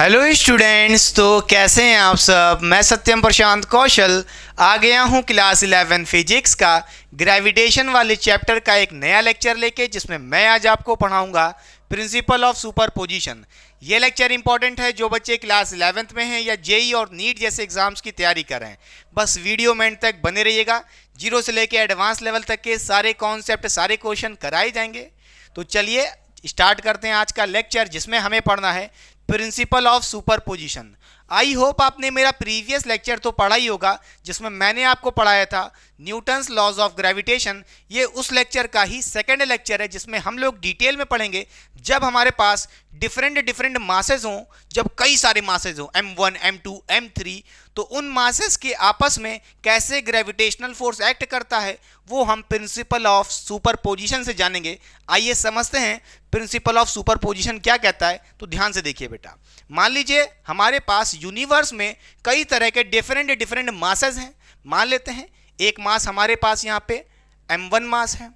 Hello students, तो कैसे हैं आप सब। मैं सत्यम प्रशांत कौशल आ गया हूं क्लास 11 फिजिक्स का ग्रेविटेशन वाले चैप्टर का एक नया लेक्चर लेके, जिसमें मैं आज आपको पढ़ाऊंगा प्रिंसिपल ऑफ सुपरपोजिशन। ये लेक्चर इंपॉर्टेंट है जो बच्चे क्लास 11th में हैं या जेई और नीट जैसे एग्जाम्स की तैयारी कर रहे हैं। बस वीडियो में एंड तक बने रहिएगा। जीरो से लेके एडवांस लेवल तक के सारे कॉन्सेप्ट, सारे क्वेश्चन कराए जाएंगे। तो चलिए स्टार्ट करते हैं आज का लेक्चर, जिसमें हमें पढ़ना है principle of superposition. I hope आपने मेरा प्रीवियस लेक्चर तो पढ़ा ही होगा, जिसमें मैंने आपको पढ़ाया था न्यूटन्स लॉज ऑफ ग्रेविटेशन। ये उस लेक्चर का ही सेकंड लेक्चर है, जिसमें हम लोग डिटेल में पढ़ेंगे जब हमारे पास डिफरेंट मासेस हों, जब कई सारे मासेस हों, m1, m2, m3, तो उन मासेस के आपस में कैसे ग्रेविटेशनल फोर्स एक्ट करता है वो हम प्रिंसिपल ऑफ सुपरपोजिशन से जानेंगे। आइए समझते हैं प्रिंसिपल ऑफ सुपरपोजिशन क्या कहता है। तो ध्यान से देखिए बेटा, मान लीजिए हमारे पास यूनिवर्स में कई तरह के डिफरेंट मासेस हैं। मान लेते हैं एक मास हमारे पास यहाँ पे m1 मास है,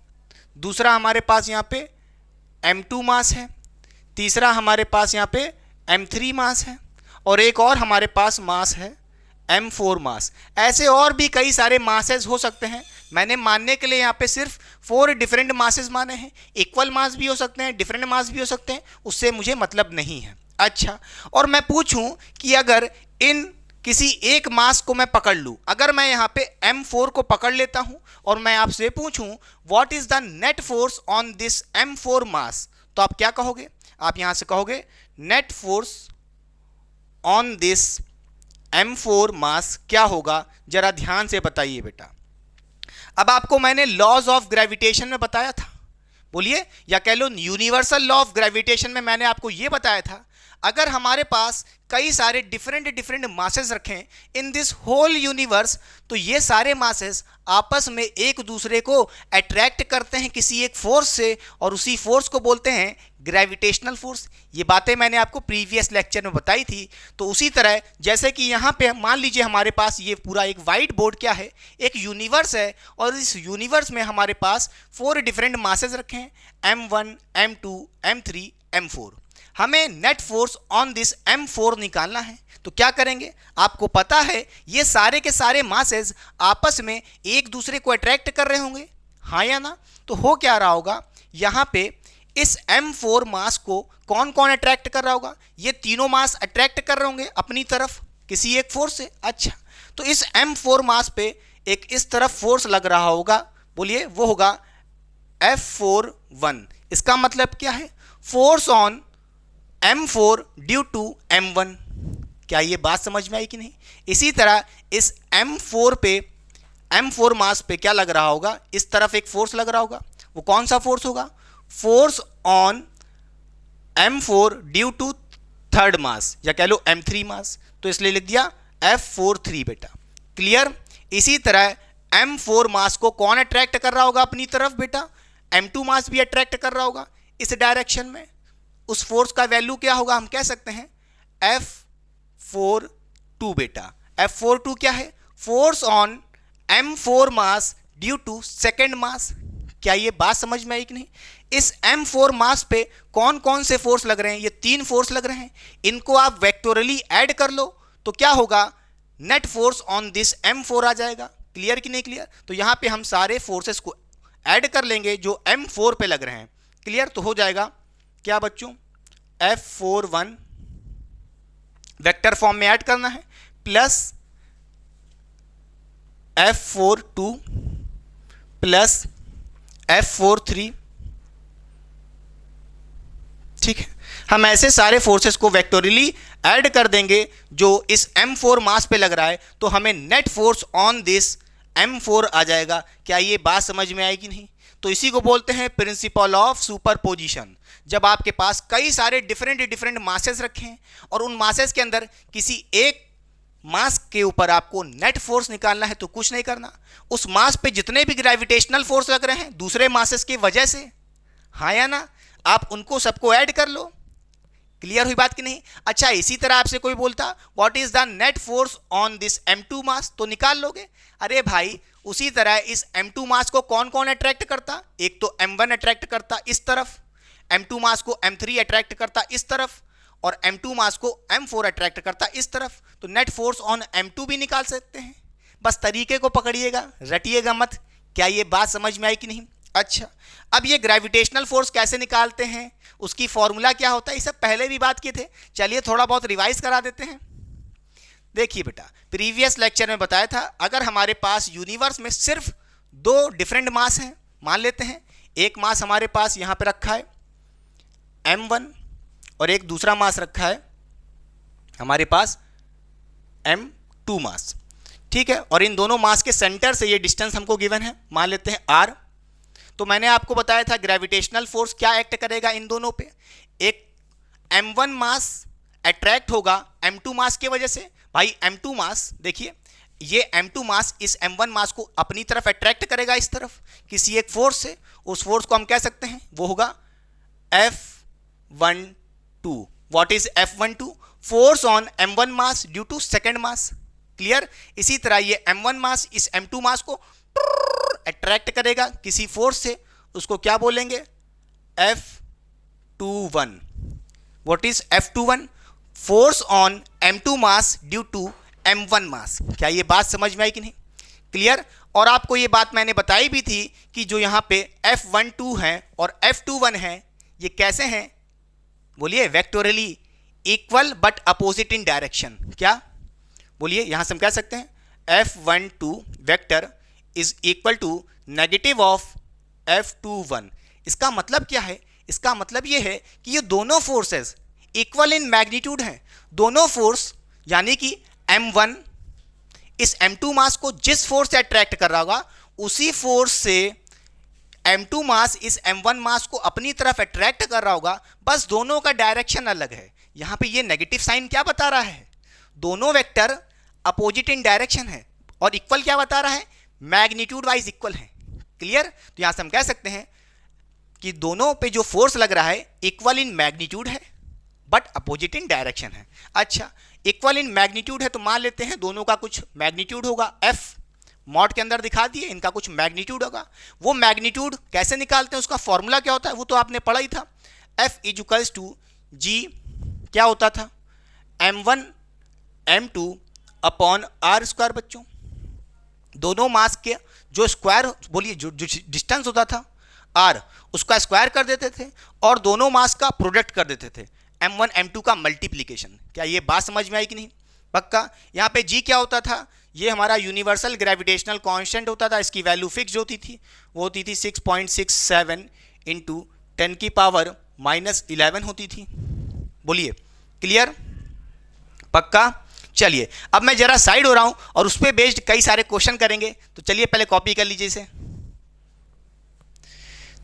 दूसरा हमारे पास यहाँ पे m2 मास है, तीसरा हमारे पास यहाँ पे m3 मास है, और एक और हमारे पास मास है m4 मास। ऐसे और भी कई सारे मासेस हो सकते हैं। मैंने मानने के लिए यहाँ पे सिर्फ 4 डिफरेंट मासेस माने हैं। इक्वल मास भी हो सकते हैं, डिफरेंट मास भी हो सकते हैं, उससे मुझे मतलब नहीं है। अच्छा, और मैं पूछूं कि अगर इन किसी एक मास को मैं पकड़ लूं, अगर मैं यहाँ पे m4 को पकड़ लेता हूं और मैं आपसे पूछूं what is the net force on this m4 मास, तो आप क्या कहोगे? आप यहां से कहोगे net force on this m4 मास क्या होगा, जरा ध्यान से बताइए बेटा। अब आपको मैंने लॉज ऑफ ग्रेविटेशन में बताया था, बोलिए, या कह लो यूनिवर्सल लॉ ऑफ ग्रेविटेशन में मैंने आपको यह बताया था, अगर हमारे पास कई सारे डिफरेंट मासेस रखें इन दिस होल यूनिवर्स, तो ये सारे मासेस आपस में एक दूसरे को अट्रैक्ट करते हैं किसी एक फोर्स से, और उसी फोर्स को बोलते हैं ग्रेविटेशनल फोर्स। ये बातें मैंने आपको प्रीवियस लेक्चर में बताई थी। तो उसी तरह जैसे कि यहाँ पे मान लीजिए हमारे पास ये पूरा एक वाइट बोर्ड क्या है, एक यूनिवर्स है, और इस यूनिवर्स में हमारे पास 4 डिफरेंट मासेस रखे हैं, m1, m2, m3, m4। हमें net force on this m4 निकालना है। तो क्या करेंगे? आपको पता है ये सारे के सारे मासेस आपस में एक दूसरे को अट्रैक्ट कर रहे होंगे, हाँ या ना? तो हो क्या रहा होगा, यहाँ पे इस m4 मास को कौन कौन अट्रैक्ट कर रहा होगा? ये तीनों मास अट्रैक्ट कर रहे होंगे अपनी तरफ किसी एक फोर्स से। अच्छा, तो इस m4 मास पे एक इस तरफ फोर्स लग रहा होगा, बोलिए, वो होगा F4(1). इसका मतलब क्या है? Force on m4 due to m1। क्या ये बात समझ में आई कि नहीं? इसी तरह इस m4 मास पे क्या लग रहा होगा? इस तरफ एक फोर्स लग रहा होगा। वो कौन सा फोर्स होगा? Force on m4 due to third mass, या कह लो m3 मास। तो इसलिए लिख दिया F4(3) बेटा। क्लियर? इसी तरह m4 मास को कौन अट्रैक्ट कर रहा होगा अपनी तरफ बेटा? m2 मास भी अट्रैक्ट कर रहा होगा इस डायरेक्शन में। उस फोर्स का वैल्यू क्या होगा? हम कह सकते हैं F42 बेटा। F42 क्या है? Force on m4 mass due to second mass. क्या ये बात समझ में आई कि नहीं? इस m4 मास पे कौन कौन से फोर्स लग रहे हैं? ये 3 फोर्स लग रहे हैं। इनको आप वेक्टोरली ऐड कर लो तो क्या होगा? Net force on this m4 आ जाएगा। क्लियर कि नहीं क्लियर? तो यहां पे हम सारे फोर्सेस को ऐड कर लेंगे जो m4 पे लग रहे हैं। क्लियर? तो हो जाएगा क्या बच्चों? F41 वेक्टर फॉर्म में ऐड करना है, प्लस F42 प्लस F43। ठीक है, हम ऐसे सारे फोर्सेस को वेक्टोरली ऐड कर देंगे जो इस m4 मास पे लग रहा है, तो हमें net force on this m4 आ जाएगा। क्या ये बात समझ में आएगी नहीं? तो इसी को बोलते हैं प्रिंसिपल ऑफ सुपरपोजिशन। जब आपके पास कई सारे डिफरेंट मासेस रखे हैं और उन मासेस के अंदर किसी एक मास के ऊपर आपको नेट फोर्स निकालना है, तो कुछ नहीं करना, उस मास पे जितने भी ग्रेविटेशनल फोर्स लग रहे हैं दूसरे मासेस की वजह से, हाँ या ना, आप उनको सबको ऐड कर लो। क्लियर हुई बात कि नहीं? अच्छा, इसी तरह आपसे कोई बोलता what is the net force on this m2 मास, तो निकाल लोगे। अरे भाई, उसी तरह इस m2 मास को कौन कौन अट्रैक्ट करता? एक तो m1 अट्रैक्ट करता इस तरफ, m2 मास को m3 अट्रैक्ट करता इस तरफ, और m2 मास को m4 अट्रैक्ट करता इस तरफ, तो नेट फोर्स ऑन m2 भी निकाल सकते हैं। बस तरीके को पकड़िएगा, रटिएगा मत। क्या ये बात समझ में आई कि नहीं? अच्छा, अब ये ग्रेविटेशनल फोर्स कैसे निकालते हैं, उसकी फॉर्मूला क्या होता है, ये सब पहले भी बात किए थे। चलिए थोड़ा बहुत रिवाइज करा देते हैं। देखिए बेटा, प्रीवियस लेक्चर में बताया था, अगर हमारे पास यूनिवर्स में सिर्फ दो डिफरेंट मास हैं, मान लेते हैं एक मास हमारे पास यहाँ पे रखा है m1 और एक दूसरा मास रखा है हमारे पास m2 मास, ठीक है, और इन दोनों मास के सेंटर से ये डिस्टेंस हमको गिवन है, मान लेते हैं r। तो मैंने आपको बताया था ग्रेविटेशनल फोर्स क्या एक्ट करेगा इन दोनों पे, एक m1 मास अट्रैक्ट होगा m2 मास की वजह से। भाई m2 मास, देखिए ये m2 मास इस m1 मास को अपनी तरफ अट्रैक्ट करेगा इस तरफ किसी एक फोर्स से, उस फोर्स को हम कह सकते हैं वो होगा F12। What is F12? Force on m1 mass due to second mass. Clear? इसी तरह ये m1 मास इस m2 मास को अट्रैक्ट करेगा किसी फोर्स से, उसको क्या बोलेंगे? F21। What is F21? Force on m2 mass due to m1 mass. क्या ये बात समझ में आई कि नहीं? क्लियर? और आपको ये बात मैंने बताई भी थी कि जो यहाँ पे F12 है और F21 है, ये कैसे हैं? बोलिए, vectorially equal but opposite in direction. क्या बोलिए, यहां से हम कह सकते हैं F12 vector is equal to negative of F21। इसका मतलब क्या है? इसका मतलब ये है कि ये दोनों फोर्सेस इक्वल इन मैग्नीट्यूड हैं। दोनों फोर्स यानी कि m1 इस m2 मास को जिस फोर्स से अट्रैक्ट कर रहा होगा, उसी फोर्स से m2 मास इस m1 मास को अपनी तरफ अट्रैक्ट कर रहा होगा, बस दोनों का डायरेक्शन अलग है। यहां पे ये नेगेटिव साइन क्या बता रहा है? दोनों वेक्टर अपोजिट इन डायरेक्शन है, और इक्वल क्या बता रहा है? मैग्नीट्यूड वाइज इक्वल है। क्लियर? तो यहां से हम कह सकते हैं कि दोनों पे जो फोर्स लग रहा है इक्वल इन मैग्नीट्यूड है बट अपोजिट इन डायरेक्शन है। अच्छा, इक्वल इन मैग्नीट्यूड है तो मान लेते हैं दोनों का कुछ मैग्नीट्यूड होगा, F मॉड के अंदर दिखा दिए, इनका कुछ मैग्नीट्यूड होगा। वो मैग्नीट्यूड कैसे निकालते हैं, उसका फॉर्मूला क्या होता है, वो तो आपने पढ़ा ही था। F इक्वल्स टू G क्या होता था? m1 m2 upon r square. बच्चों, दोनों मास के जो स्क्वायर, बोलिए जो डिस्टेंस होता था r, उसका स्क्वायर कर देते थे और दोनों मास का प्रोडक्ट कर देते थे, m1 m2 का मल्टीप्लीकेशन। क्या ये बात समझ में आई कि नहीं? पक्का? यहाँ पे g क्या होता था? ये हमारा यूनिवर्सल ग्रेविटेशनल कांस्टेंट होता था, इसकी वैल्यू फिक्स होती थी, वो होती थी 6.67 इंटू 10 की पावर -11 होती थी। बोलिए, क्लियर? पक्का? चलिए अब मैं जरा साइड हो रहा हूं और उस पर बेस्ड कई सारे क्वेश्चन करेंगे, तो चलिए पहले कॉपी कर लीजिए इसे।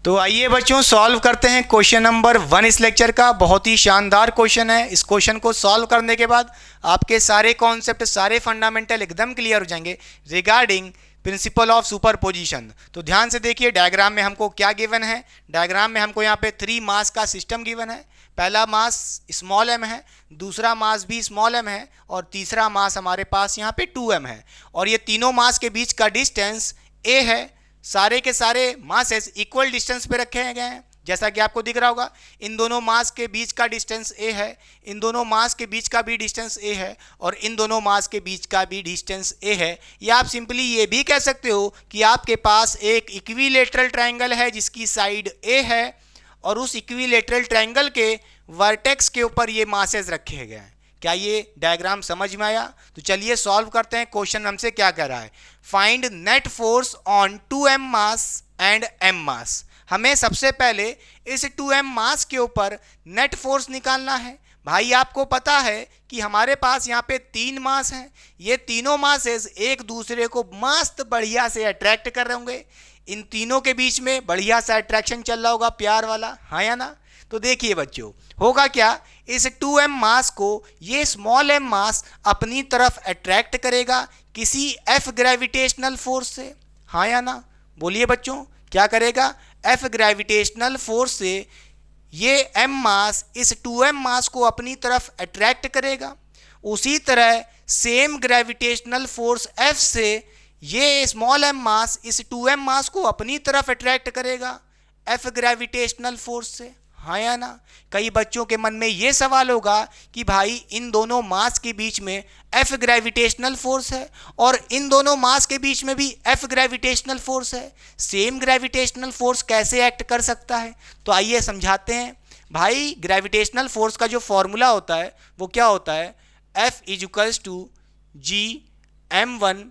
तो आइए बच्चों सॉल्व करते हैं क्वेश्चन नंबर 1 इस लेक्चर का। बहुत ही शानदार क्वेश्चन है। इस क्वेश्चन को सॉल्व करने के बाद आपके सारे कॉन्सेप्ट, सारे फंडामेंटल एकदम क्लियर हो जाएंगे रिगार्डिंग प्रिंसिपल ऑफ सुपरपोजिशन। तो ध्यान से देखिए, डायग्राम में हमको क्या गिवन है। डायग्राम में हमको यहाँ पे 3 मास का सिस्टम गिवन है। पहला मास स्मॉल m है, दूसरा मास भी स्मॉल m है, और तीसरा मास हमारे पास यहाँ पे 2m है। और ये तीनों मास के बीच का डिस्टेंस a है। सारे के सारे मासेस इक्वल डिस्टेंस पे रखे गए हैं, जैसा कि आपको दिख रहा होगा। इन दोनों मास के बीच का डिस्टेंस a है, इन दोनों मास के बीच का भी डिस्टेंस a है, और इन दोनों मास के बीच का भी डिस्टेंस a है। या आप सिंपली ये भी कह सकते हो कि आपके पास एक इक्विलेटरल ट्रायंगल है जिसकी साइड a है, और उस इक्विलेटरल ट्रायंगल के वर्टेक्स के ऊपर ये मासेस रखे गए हैं। क्या ये डायग्राम समझ में आया? तो चलिए सॉल्व करते हैं। क्वेश्चन हमसे क्या कह रहा है? Find net force on 2m mass and m मास। हमें सबसे पहले इस 2m मास के ऊपर नेट फोर्स निकालना है। भाई आपको पता है कि हमारे पास यहाँ पे 3 मास हैं। ये तीनों मासेस एक दूसरे को मस्त बढ़िया से अट्रैक्ट कर रहे होंगे। इन तीनों के बीच में बढ़िया सा अट्रैक्शन चल रहा होगा, प्यार वाला, हाँ या ना? तो देखिए बच्चों, होगा क्या, इस 2m मास को ये स्मॉल m मास अपनी तरफ अट्रैक्ट करेगा किसी F ग्रेविटेशनल फोर्स से, हाँ या ना? बोलिए बच्चों, क्या करेगा? F ग्रेविटेशनल फोर्स से ये m मास इस 2m मास को अपनी तरफ अट्रैक्ट करेगा। उसी तरह सेम ग्रेविटेशनल फोर्स F से ये स्मॉल m मास इस 2m मास को अपनी तरफ अट्रैक्ट करेगा F ग्रेविटेशनल फोर्स से, हाँ या ना? कई बच्चों के मन में ये सवाल होगा कि भाई इन दोनों मास के बीच में F ग्रेविटेशनल फोर्स है और इन दोनों मास के बीच में भी F ग्रेविटेशनल फोर्स है, सेम ग्रेविटेशनल फोर्स कैसे एक्ट कर सकता है? तो आइए समझाते हैं। भाई ग्रेविटेशनल फोर्स का जो फॉर्मूला होता है वो क्या होता है? F is to G m1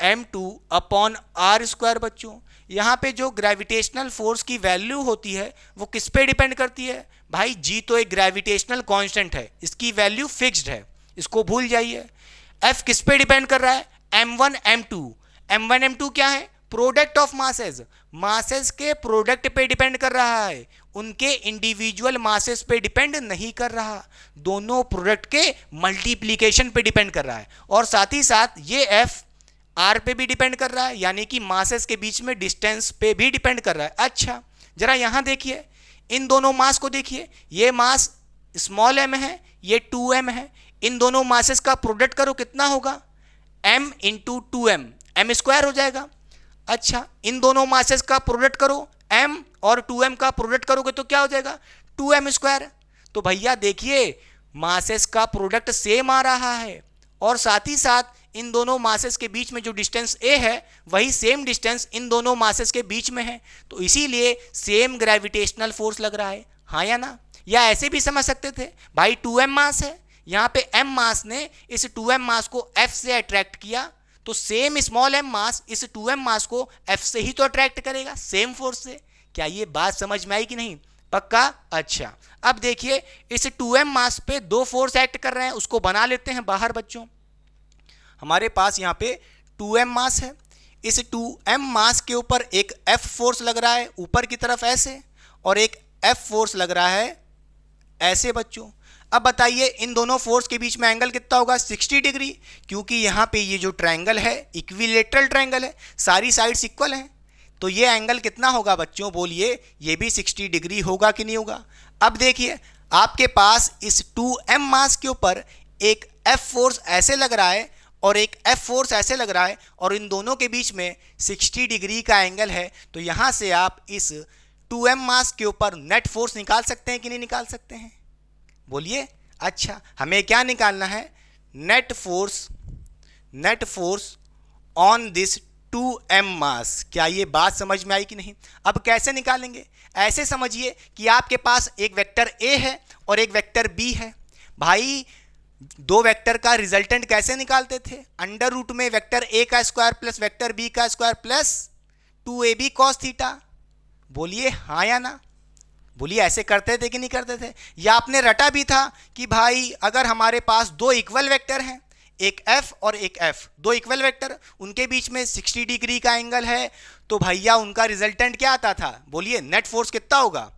m2 upon R square. बच्चों यहाँ पे जो ग्रेविटेशनल फोर्स की वैल्यू होती है वो किस पे डिपेंड करती है? भाई जी तो एक ग्रेविटेशनल कांस्टेंट है, इसकी वैल्यू फिक्स्ड है, इसको भूल जाइए। एफ किस पे डिपेंड कर रहा है? m1 m2। m1 m2 क्या है? प्रोडक्ट ऑफ मासेस, मासेस के प्रोडक्ट पे डिपेंड कर रहा है, उनके इंडिविजुअल मासेस पे डिपेंड नहीं कर रहा, दोनों प्रोडक्ट के मल्टीप्लीकेशन पे डिपेंड कर रहा है। और साथ ही साथ ये एफ आर पे भी डिपेंड कर रहा है, यानी कि मासेस के बीच में डिस्टेंस पे भी डिपेंड कर रहा है। अच्छा जरा यहां देखिए, इन दोनों मास को देखिए, ये मास स्मॉल m है, ये 2m है, इन दोनों मासेस का प्रोडक्ट करो कितना होगा? m into 2m, m square हो जाएगा। अच्छा इन दोनों मासेस का प्रोडक्ट करो, m और 2m का प्रोडक्ट करोगे तो क्या हो जाएगा? 2m square. तो भैया देखिए मासेस का प्रोडक्ट सेम आ रहा है और साथ ही साथ इन दोनों मासेस के बीच में जो डिस्टेंस a है वही सेम डिस्टेंस इन दोनों मासेस के बीच में है, तो इसीलिए सेम ग्रेविटेशनल फोर्स लग रहा है। हाँ या ना? या ऐसे भी समझ सकते थे भाई 2m मास है, यहाँ पे m मास ने इस 2m मास को f से अट्रैक्ट किया, तो सेम स्मॉल m मास इस 2m मास को f से ही तो अट्रैक्ट करेगा, सेम फोर्स से। क्या ये बात समझ में आई कि नहीं? पक्का? अच्छा अब देखिए इस 2m मास पे दो फोर्स एक्ट कर रहे हैं, उसको बना लेते हैं बाहर। बच्चों हमारे पास यहाँ पे 2m मास है, इस 2m मास के ऊपर एक F फोर्स लग रहा है ऊपर की तरफ ऐसे, और एक F फोर्स लग रहा है ऐसे। बच्चों अब बताइए इन दोनों फोर्स के बीच में एंगल कितना होगा? 60 डिग्री, क्योंकि यहाँ पे ये जो ट्रायंगल है इक्विलेटरल ट्रायंगल है, सारी साइड्स इक्वल हैं, तो ये एंगल कितना होगा बच्चों? बोलिए, ये भी 60 डिग्री होगा कि नहीं होगा? अब देखिए आपके पास इस 2m मास के ऊपर एक F फोर्स ऐसे लग रहा है और एक F फोर्स ऐसे लग रहा है, और इन दोनों के बीच में 60 डिग्री का एंगल है, तो यहाँ से आप इस 2m मास के ऊपर नेट फोर्स निकाल सकते हैं कि नहीं निकाल सकते हैं? बोलिए। अच्छा हमें क्या निकालना है? Net force on this 2m मास। क्या ये बात समझ में आई कि नहीं? अब कैसे निकालेंगे? ऐसे समझिए कि आपके पास एक वेक्टर a है और एक वेक्टर b है। भाई दो वेक्टर का रिजल्टेंट कैसे निकालते थे? अंडर रूट में वेक्टर a का स्क्वायर प्लस वेक्टर b का square plus 2ab cos theta. बोलिए हाँ या ना? बोलिए ऐसे करते थे कि नहीं करते थे? या आपने रटा भी था कि भाई अगर हमारे पास दो इक्वल वेक्टर हैं, एक f और एक f, दो इक्वल वेक्टर, उनके बीच में 60 डिग्री का एंगल है, तो भैया उनका रिजल्टेंट क्या आता था? बोलिए नेट फोर्स कितना होगा?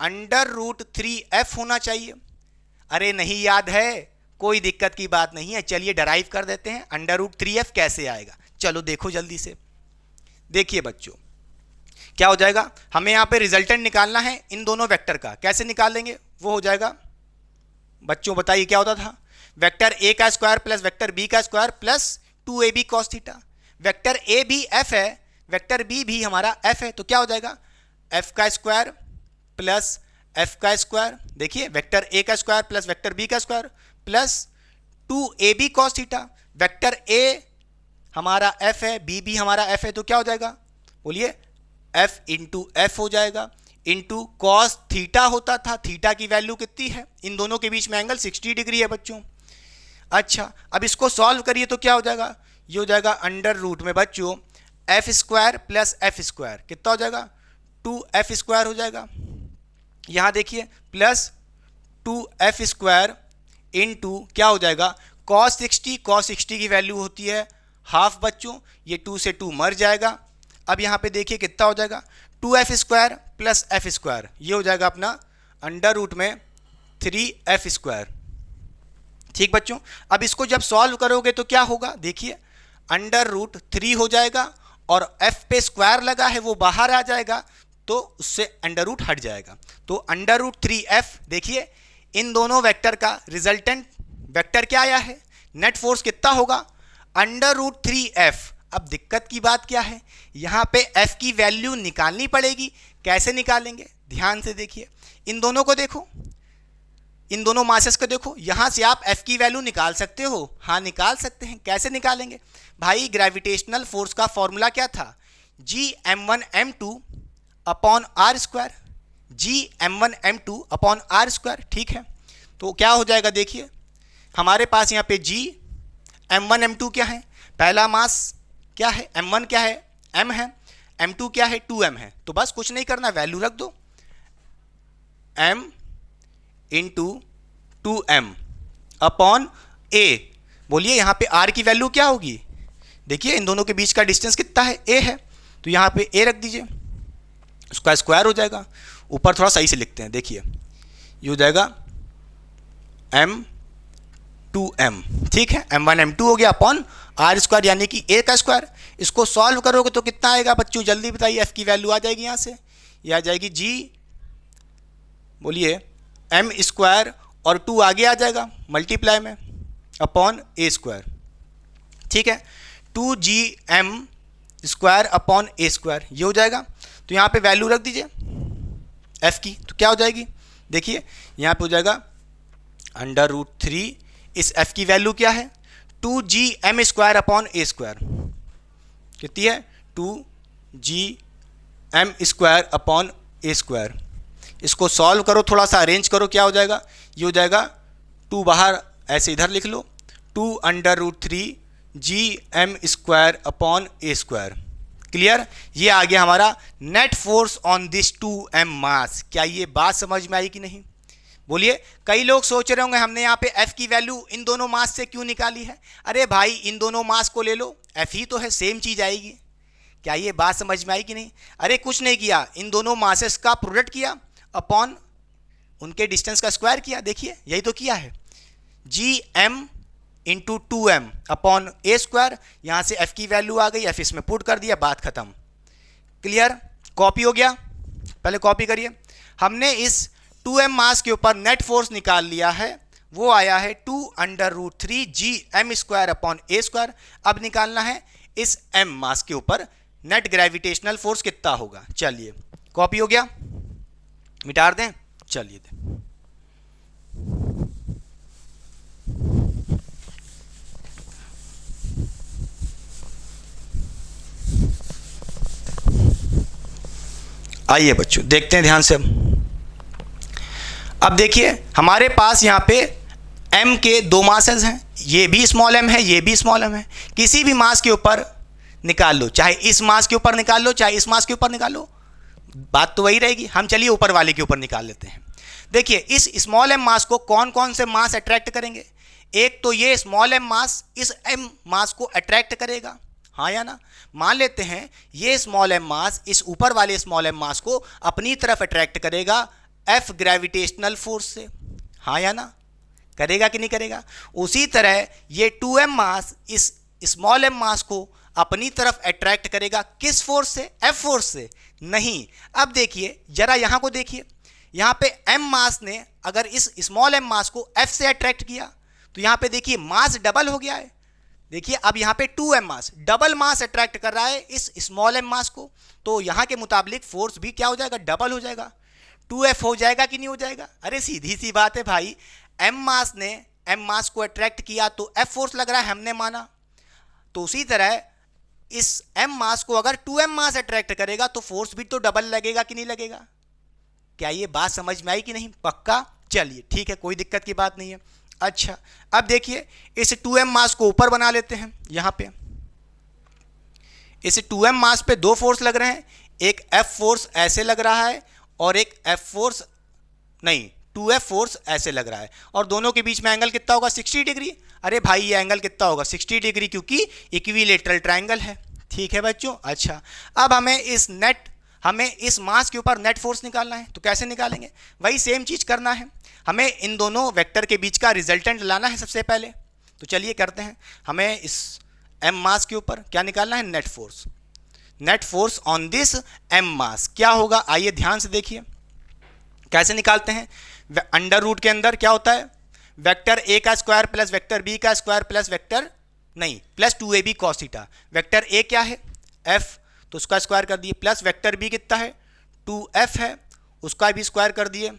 अंडर रूट 3f होना चाहिए। अरे नहीं याद है? कोई दिक्कत की बात नहीं है, चलिए डराइव कर देते हैं। अंडर रूट 3f कैसे आएगा? चलो देखो जल्दी से। देखिए बच्चों क्या हो जाएगा, हमें यहाँ पे रिजल्टेंट निकालना है इन दोनों वेक्टर का। कैसे निकालेंगे? वो हो जाएगा बच्चों बताइए क्या होता था? वेक्टर a का स्क्वायर प्लस वेक्टर b का square plus 2ab cos theta. Vector a भी f है, वेक्टर b भी हमारा f है, तो क्या हो जाएगा? f का स्क्वायर प्लस f का स्क्वायर, देखिए वेक्टर a का स्क्वायर प्लस वेक्टर b का square plus 2ab cos theta. Vector a हमारा f है, b भी हमारा f है, तो क्या हो जाएगा? बोलिए f इंटू एफ हो जाएगा, इंटू कॉस थीटा होता था। थीटा की वैल्यू कितनी है? इन दोनों के बीच में एंगल 60 डिग्री है बच्चों। अच्छा अब इसको सॉल्व करिए तो क्या हो जाएगा? ये हो जाएगा अंडर रूट में बच्चों F square plus F square, कितना हो जाएगा? 2f स्क्वायर हो जाएगा। यहाँ देखिए प्लस 2f स्क्वायर इंटू क्या हो जाएगा? cos 60 की वैल्यू होती है हाफ बच्चों, ये 2 से 2 मर जाएगा। अब यहाँ पे देखिए कितना हो जाएगा? 2f square plus f square, ये हो जाएगा अपना अंडर रूट में 3f स्क्वायर। ठीक बच्चों, अब इसको जब सॉल्व करोगे तो क्या होगा? देखिए अंडर रूट 3 हो जाएगा और f पे स्क्वायर लगा है वो बाहर आ जाएगा, तो उससे अंडर रूट हट जाएगा, तो अंडर रूट 3f। देखिए इन दोनों वेक्टर का रिजल्टेंट वेक्टर क्या आया है? नेट फोर्स कितना होगा? Under root 3f। अब दिक्कत की बात क्या है? यहाँ पे f की वैल्यू निकालनी पड़ेगी। कैसे निकालेंगे? ध्यान से देखिए, इन दोनों को देखो, इन दोनों मासेस को देखो, यहां से आप F की वैल्यू निकाल सकते हो। हाँ निकाल सकते हैं। कैसे निकालेंगे भाई? ग्रेविटेशनल फोर्स का फॉर्मूला क्या था? Gm1m2 upon R square, Gm1m2 upon R square. ठीक है, तो क्या हो जाएगा? देखिए हमारे पास यहाँ पे Gm1m2 क्या है? पहला मास क्या है? m1 क्या है? m है। m2 क्या है? 2m है। तो बस कुछ नहीं करना, वैल्यू रख दो, m into 2m upon a। बोलिए यहाँ पे r की वैल्यू क्या होगी? देखिए इन दोनों के बीच का डिस्टेंस कितना है? a है, तो यहाँ पे a रख दीजिए, उसका स्क्वायर हो जाएगा। ऊपर थोड़ा सही से लिखते हैं, देखिए ये हो जाएगा m 2m। ठीक है, m1 m2 हो गया अपॉन आर स्क्वायर यानी कि a का स्क्वायर। इसको सॉल्व करोगे तो कितना आएगा बच्चों? जल्दी बताइए। f की वैल्यू आ जाएगी यहाँ से, ये आ जाएगी g, बोलिए m स्क्वायर और 2 आगे आ जाएगा मल्टीप्लाई में अपॉन a स्क्वायर। ठीक है, 2gm square upon a square, ये हो जाएगा। तो यहाँ पे वैल्यू रख दीजिए f की, तो क्या हो जाएगी? देखिए यहाँ पे हो जाएगा √3। इस f की वैल्यू क्या है? 2gm square upon a square. कितनी है? 2gm square upon a square. इसको सॉल्व करो, थोड़ा सा अरेंज करो, क्या हो जाएगा? ये हो जाएगा 2 बाहर ऐसे इधर लिख लो, 2√3 gm square upon a square. Clear? ये आ गया हमारा net force on this 2m मास। क्या ये बात समझ में आई कि नहीं? बोलिए। कई लोग सोच रहे होंगे हमने यहाँ पे f की वैल्यू इन दोनों मास से क्यों निकाली है? अरे भाई इन दोनों मास को ले लो, f ही तो है, सेम चीज आएगी। क्या ये बात समझ में आई कि नहीं? अरे कुछ नहीं किया, इन दोनों मासेस का प्रोडक्ट किया अपॉन उनके डिस्टेंस का स्क्वायर किया। देखिए यही तो किया है, gm into 2m upon a square. यहाँ से f की वैल्यू आ गई, f इसमें पुट कर दिया, बात खत्म। क्लियर? कॉपी हो गया? पहले कॉपी करिए। हमने इस 2m मास के ऊपर नेट फोर्स निकाल लिया है, वो आया है 2√3 gm square upon a square. अब निकालना है इस m मास के ऊपर नेट ग्रेविटेशनल फोर्स कितना होगा। चलिए कॉपी हो गया, मिटा दें। चलिए आइए बच्चों देखते हैं ध्यान से। अब देखिए हमारे पास यहाँ पे m के 2 मासेस हैं, ये भी स्मॉल m है, ये भी स्मॉल m है। किसी भी मास के ऊपर निकाल लो, चाहे इस मास के ऊपर निकाल लो, चाहे इस मास के ऊपर निकाल लो, बात तो वही रहेगी। हम चलिए ऊपर वाले के ऊपर निकाल लेते हैं। देखिए इस स्मॉल m मास को कौन कौन से मास अट्रैक्ट करेंगे? एक तो ये स्मॉल m मास इस m मास को अट्रैक्ट करेगा, हाँ या ना? मान लेते हैं ये स्मॉल m मास इस ऊपर वाले स्मॉल m मास को अपनी तरफ अट्रैक्ट करेगा F ग्रेविटेशनल फोर्स से, हाँ या ना? करेगा कि नहीं करेगा? उसी तरह ये 2m मास इस स्मॉल m मास को अपनी तरफ अट्रैक्ट करेगा, किस फोर्स से? F फोर्स से नहीं। अब देखिए जरा यहाँ को देखिए, यहाँ पे m मास ने अगर इस स्मॉल m मास को F से अट्रैक्ट किया तो यहाँ पे देखिए मास डबल हो गया है। देखिए अब यहाँ पे 2m मास डबल मास अट्रैक्ट कर रहा है इस स्मॉल m मास को, तो यहाँ के मुताबिक फोर्स भी क्या हो जाएगा? डबल हो जाएगा, 2F हो जाएगा कि नहीं हो जाएगा? अरे सीधी सी बात है भाई, m मास ने m मास को अट्रैक्ट किया तो F फोर्स लग रहा है, हमने माना। तो उसी तरह इस m मास को अगर 2m मास अट्रैक्ट करेगा तो फोर्स भी तो डबल लगेगा कि नहीं लगेगा? क्या ये बात समझ में आई कि नहीं? पक्का? चलिए ठीक है, कोई दिक्कत की बात नहीं है। अच्छा अब देखिए इस 2m मास को ऊपर बना लेते हैं। यहाँ पे इस 2m मास पे 2 फोर्स लग रहे हैं, एक F फोर्स ऐसे लग रहा है और एक F फोर्स नहीं 2F फोर्स ऐसे लग रहा है, और दोनों के बीच में एंगल कितना होगा? 60 डिग्री। अरे भाई ये एंगल कितना होगा? 60 डिग्री, क्योंकि इक्विलेटरल ट्रायंगल है। ठीक है बच्चों। अच्छा अब हमें इस मास के ऊपर नेट फोर्स निकालना है, तो कैसे निकालेंगे? वही सेम चीज करना है, हमें इन दोनों वेक्टर के बीच का रिजल्टेंट लाना है सबसे पहले। तो चलिए करते हैं। हमें इस m मास के ऊपर क्या निकालना है? Net force. Net force on this m मास क्या होगा? आइए ध्यान से देखिए कैसे निकालते हैं। अंडर रूट के अंदर क्या होता है? वेक्टर a का स्क्वायर प्लस वेक्टर b का स्क्वायर प्लस वेक्टर नहीं plus 2ab cos theta. Vector a क्या है? f, तो उसका स्क्वायर कर दिए, प्लस वेक्टर b कितना है? 2f है, उसका भी स्क्वायर कर दिए,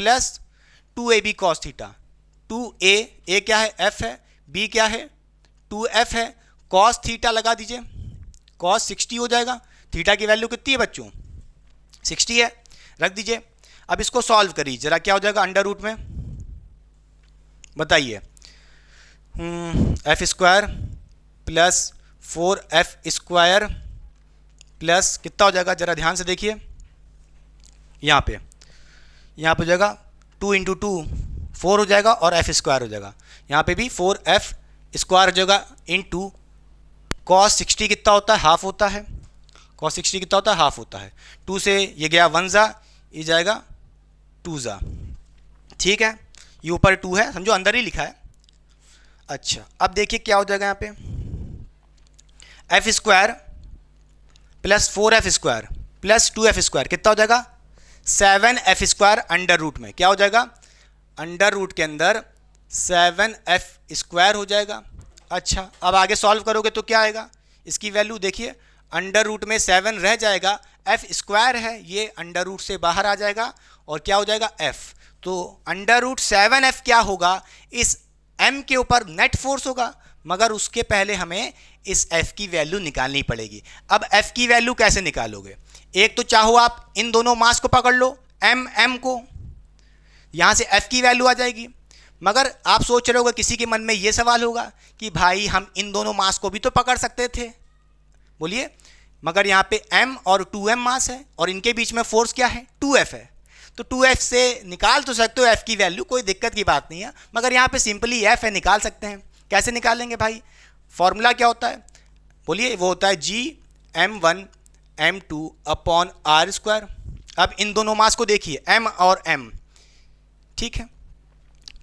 plus 2ab cos theta. 2a क्या है, f है, b क्या है, 2f है, कॉस थीटा लगा दीजिए, कॉस 60 हो जाएगा। थीटा की वैल्यू कितनी है बच्चों, 60 है, रख दीजिए। अब इसको सॉल्व करिए जरा, क्या हो जाएगा अंडर रूट में, बताइए। F square plus 4f square plus कितना हो जाएगा, जरा ध्यान से देखिए, यहाँ पे हो जाएगा 2 इंटू 2 4 हो जाएगा और f स्क्वायर हो जाएगा, यहाँ पे भी 4f स्क्वायर हो जाएगा इंटू कॉस 60 कितना होता है, हाफ होता है, कॉस 60 कितना होता है, हाफ होता है। 2 से ये गया 1 जा, ये जाएगा 2 जा, ठीक है, ये ऊपर 2 है, समझो अंदर ही लिखा है। अच्छा अब देखिए क्या हो जाएगा यहाँ पे, F square plus 4f square plus 2f square कितना हो जाएगा, 7f स्क्वायर अंडर रूट में क्या हो जाएगा, अंडर रूट के अंदर 7f स्क्वायर हो जाएगा। अच्छा अब आगे सॉल्व करोगे तो क्या आएगा, इसकी वैल्यू देखिए, अंडर रूट में 7 रह जाएगा, f स्क्वायर है ये अंडर रूट से बाहर आ जाएगा और क्या हो जाएगा f, तो अंडर रूट 7f क्या होगा, इस m के ऊपर नेट फोर्स होगा, मगर उसके पहले हमें इस f की वैल्यू निकालनी पड़ेगी। अब f की वैल्यू कैसे निकालोगे, एक तो चाहो आप इन दोनों मास को पकड़ लो, m को, यहाँ से f की वैल्यू आ जाएगी। मगर आप सोच रहे होगे, किसी के मन में ये सवाल होगा कि भाई हम इन दोनों मास को भी तो पकड़ सकते थे, बोलिए, मगर यहाँ पे m और 2m मास है और इनके बीच में फोर्स क्या है, 2f है, तो 2f से निकाल तो सकते हो f की वैल्यू, कोई दिक्कत की बात नहीं है, मगर यहाँ पे सिंपली f है, निकाल सकते हैं। कैसे निकालेंगे भाई, फॉर्मूला क्या होता है, बोलिए, वो होता है Gm1 m2 upon r square. अब इन दोनों मास को देखिए, m और m, ठीक है,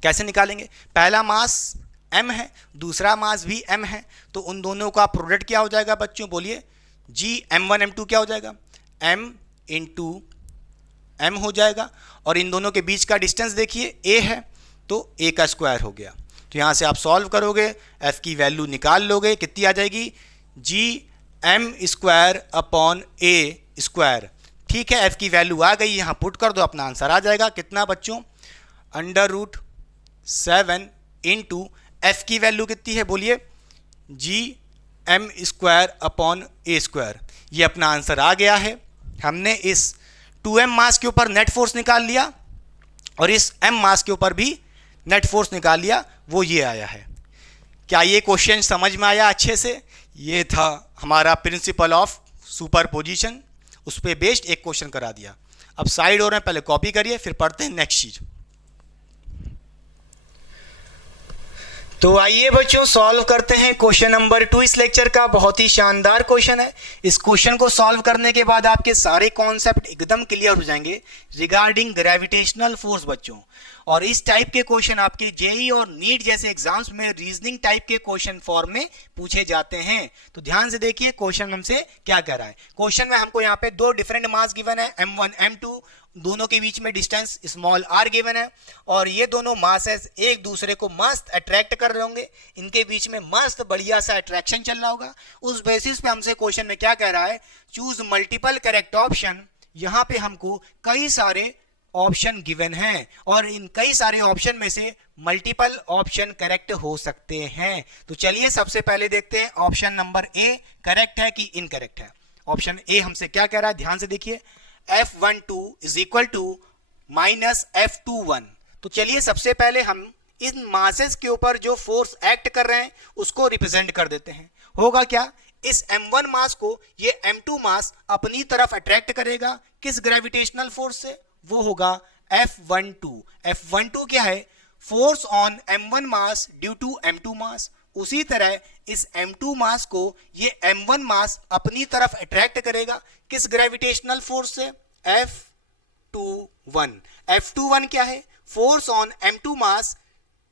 कैसे निकालेंगे, पहला मास m है, दूसरा मास भी m है, तो उन दोनों का प्रोडक्ट क्या हो जाएगा बच्चों, बोलिए, Gm1 m2 क्या हो जाएगा, m इंटू m हो जाएगा, और इन दोनों के बीच का डिस्टेंस देखिए a है, तो a का स्क्वायर हो गया। तो यहाँ से आप सॉल्व करोगे, f की वैल्यू निकाल लोगे, कितनी आ जाएगी, Gm square upon a square, ठीक है, f की वैल्यू आ गई, यहाँ पुट कर दो, अपना आंसर आ जाएगा, कितना बच्चों, अंडर रूट 7 इंटू एफ की वैल्यू कितनी है, बोलिए, Gm square upon a square, ये अपना आंसर आ गया है। हमने इस 2m मास के ऊपर नेट फोर्स निकाल लिया और इस m मास के ऊपर भी नेट फोर्स निकाल लिया, वो ये आया है। क्या ये क्वेश्चन समझ में आया अच्छे से, ये था हमारा प्रिंसिपल ऑफ सुपरपोजिशन, उस पर बेस्ड एक क्वेश्चन करा दिया। अब साइड और में पहले कॉपी करिए, फिर पढ़ते हैं नेक्स्ट चीज। तो आइए बच्चों सॉल्व करते हैं क्वेश्चन नंबर 2 इस लेक्चर का। बहुत ही शानदार क्वेश्चन है। इस क्वेश्चन को सॉल्व करने के बाद आपके सारे कॉन्सेप्ट एकदम क्लियर हो जाएंगे रिगार्डिंग ग्रेविटेशनल फोर्स बच्चों। और इस टाइप के क्वेश्चन आपके जेई और नीट जैसे एग्जाम्स में रीजनिंग टाइप के क्वेश्चन फॉर्म में पूछे जाते हैं। तो ध्यान से देखिए क्वेश्चन हमसे क्या कह रहा है। क्वेश्चन में हमको यहाँ पे दो डिफरेंट मास गिवन है, m1 m2, दोनों के बीच में डिस्टेंस स्मॉल r गिवन है और ये दोनों मासेस एक दूसरे को मस्त अट्रैक्ट कर रहे होंगे, इनके बीच में मस्त बढ़िया सा अट्रैक्शन चल रहा होगा। उस बेसिस पे हमसे क्वेश्चन में क्या कह रहा है, चूज मल्टीपल करेक्ट ऑप्शन। यहाँ पे हमको कई सारे ऑप्शन गिवन हैं और इन कई सारे ऑप्शन में से मल्टीपल ऑप्शन करेक्ट हो सकते हैं। तो चलिए सबसे पहले देखते हैं ऑप्शन नंबर ए करेक्ट है कि इनकरेक्ट है। ऑप्शन ए हमसे क्या कह रहा है, ध्यान से देखिए, F12 is equal to minus F21। तो चलिए सबसे पहले हम इन मासेस के ऊपर जो फोर्स एक्ट कर रहे हैं उसको रिप्रेजेंट कर देते हैं। होगा क्या, इस m1 मास को ये m2 मास अपनी तरफ अट्रैक्ट करेगा, किस ग्रेविटेशनल फोर्स से, वो होगा F12। F12 क्या है, force on m1 mass due to m2 mass. उसी तरह इस m2 मास को ये m1 मास अपनी तरफ अट्रैक्ट करेगा, किस ग्रेविटेशनल फोर्स से, F21। F21 क्या है, force on m2 mass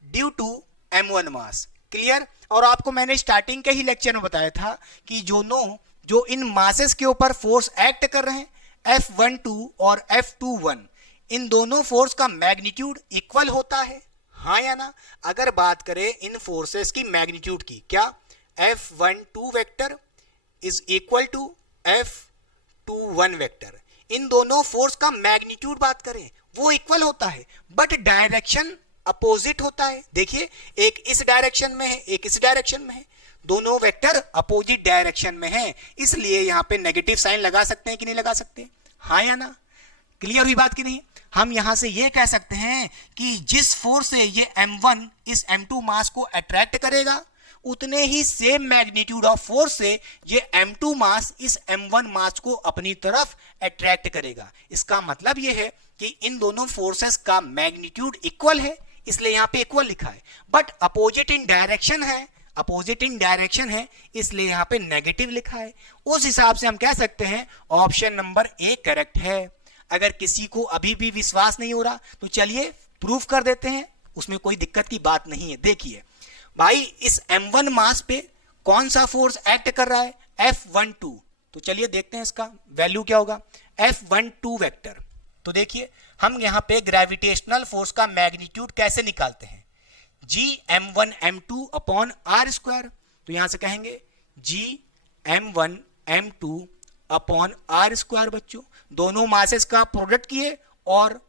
due to m1 mass. Clear. और आपको मैंने स्टार्टिंग के ही लेक्चर में बताया था कि जो इन मासेस के ऊपर फोर्स एक्ट कर रहे हैं F12 और F21, इन दोनों फोर्स का मैग्नीट्यूड इक्वल होता है, हाँ या ना। अगर बात करें इन फोर्सेस की मैग्नीट्यूड की, क्या F12 vector is equal to F21 vector, इन दोनों फोर्स का मैग्नीट्यूड बात करें वो इक्वल होता है, बट डायरेक्शन अपोजिट होता है। देखिए, एक इस डायरेक्शन में है, एक इस डायरेक्शन में है, दोनों वेक्टर अपोजिट डायरेक्शन में है, इसलिए यहां पे नेगेटिव साइन लगा सकते हैं कि नहीं लगा सकते? हाँ या ना? क्लियर हुई बात की नहीं? हम यहां से ये कह सकते हैं कि जिस फोर्स से ये m1 इस m2 मास को अट्रैक्ट करेगा, उतने ही सेम मैग्नीट्यूड ऑफ फोर्स से ये m2 मास इस m1 मास को अपनी तरफ अट्रैक्ट करेगा। इसका मतलब ये है कि इन दोनों फोर्सेस का मैग्नीट्यूड इक्वल है, इसलिए यहां पे इक्वल लिखा है, बट अपोजिट इन डायरेक्शन है, अपोजिट इन डायरेक्शन है, इसलिए यहां पे नेगेटिव लिखा है। उस हिसाब से हम कह सकते हैं ऑप्शन नंबर ए करेक्ट है। अगर किसी को अभी भी विश्वास नहीं हो रहा तो चलिए प्रूफ कर देते हैं, उसमें कोई दिक्कत की बात नहीं है। देखिए भाई, इस m1 मास पे कौन सा फोर्स एक्ट कर रहा है? F12। तो चलिए देखते हैं इसका वैल्यू क्या होगा, F12 वेक्टर। तो देखिए, हम यहां पे ग्रेविटेशनल फोर्स का मैग्नीट्यूड कैसे निकालते हैं? G m1 m2 upon R square. तो यहां से कहेंगे G m1 m2 upon R square. बच्चों, दोनों मासेस का प्रोडक्ट किए और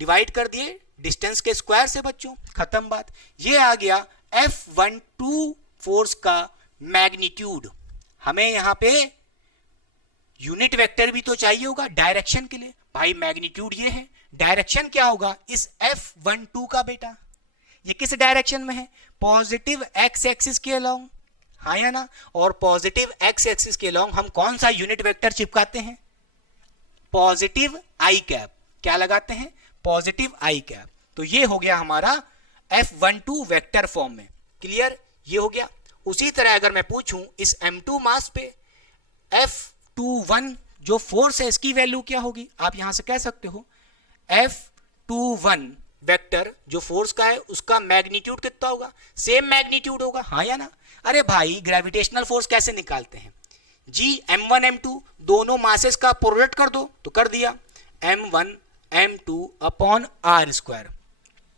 डिवाइड कर दिए डिस्टेंस के स्क्वायर से। बच्चों, खत्म बात। ये आ गया F12 फोर्स का मैग्नीट्यूड। हमें यहां पे यूनिट वेक्टर भी तो चाहिए होगा डायरेक्शन के लिए। भाई मैग्नीट्यूड ये है, डायरेक्शन क्या होगा इस F12 का? बेटा ये किस डायरेक्शन में है? पॉजिटिव एक्स एक्सिस के अलोंग, हाँ या ना? और पॉजिटिव एक्स एक्सिस के अलोंग हम कौन सा यूनिट वेक्टर चिपकाते हैं? पॉजिटिव आई कैप। क्या लगाते हैं? पॉजिटिव आई कैप। तो ये हो गया हमारा F12 वेक्टर फॉर्म में। क्लियर? ये हो गया। उसी तरह अगर मैं पूछूं इस m2 मास पे F21 जो फोर्स है, इसकी वैल्यू क्या होगी? आप यहां से कह सकते हो F21 वेक्टर जो फोर्स का है उसका मैग्नीट्यूड कितना होगा? सेम मैग्नीट्यूड होगा, हाँ या ना? अरे भाई, ग्रेविटेशनल फोर्स कैसे निकालते हैं? G m1 m2 दोनों मासेस का प्रोडक्ट कर दो, तो कर दिया m1 m2 upon R square.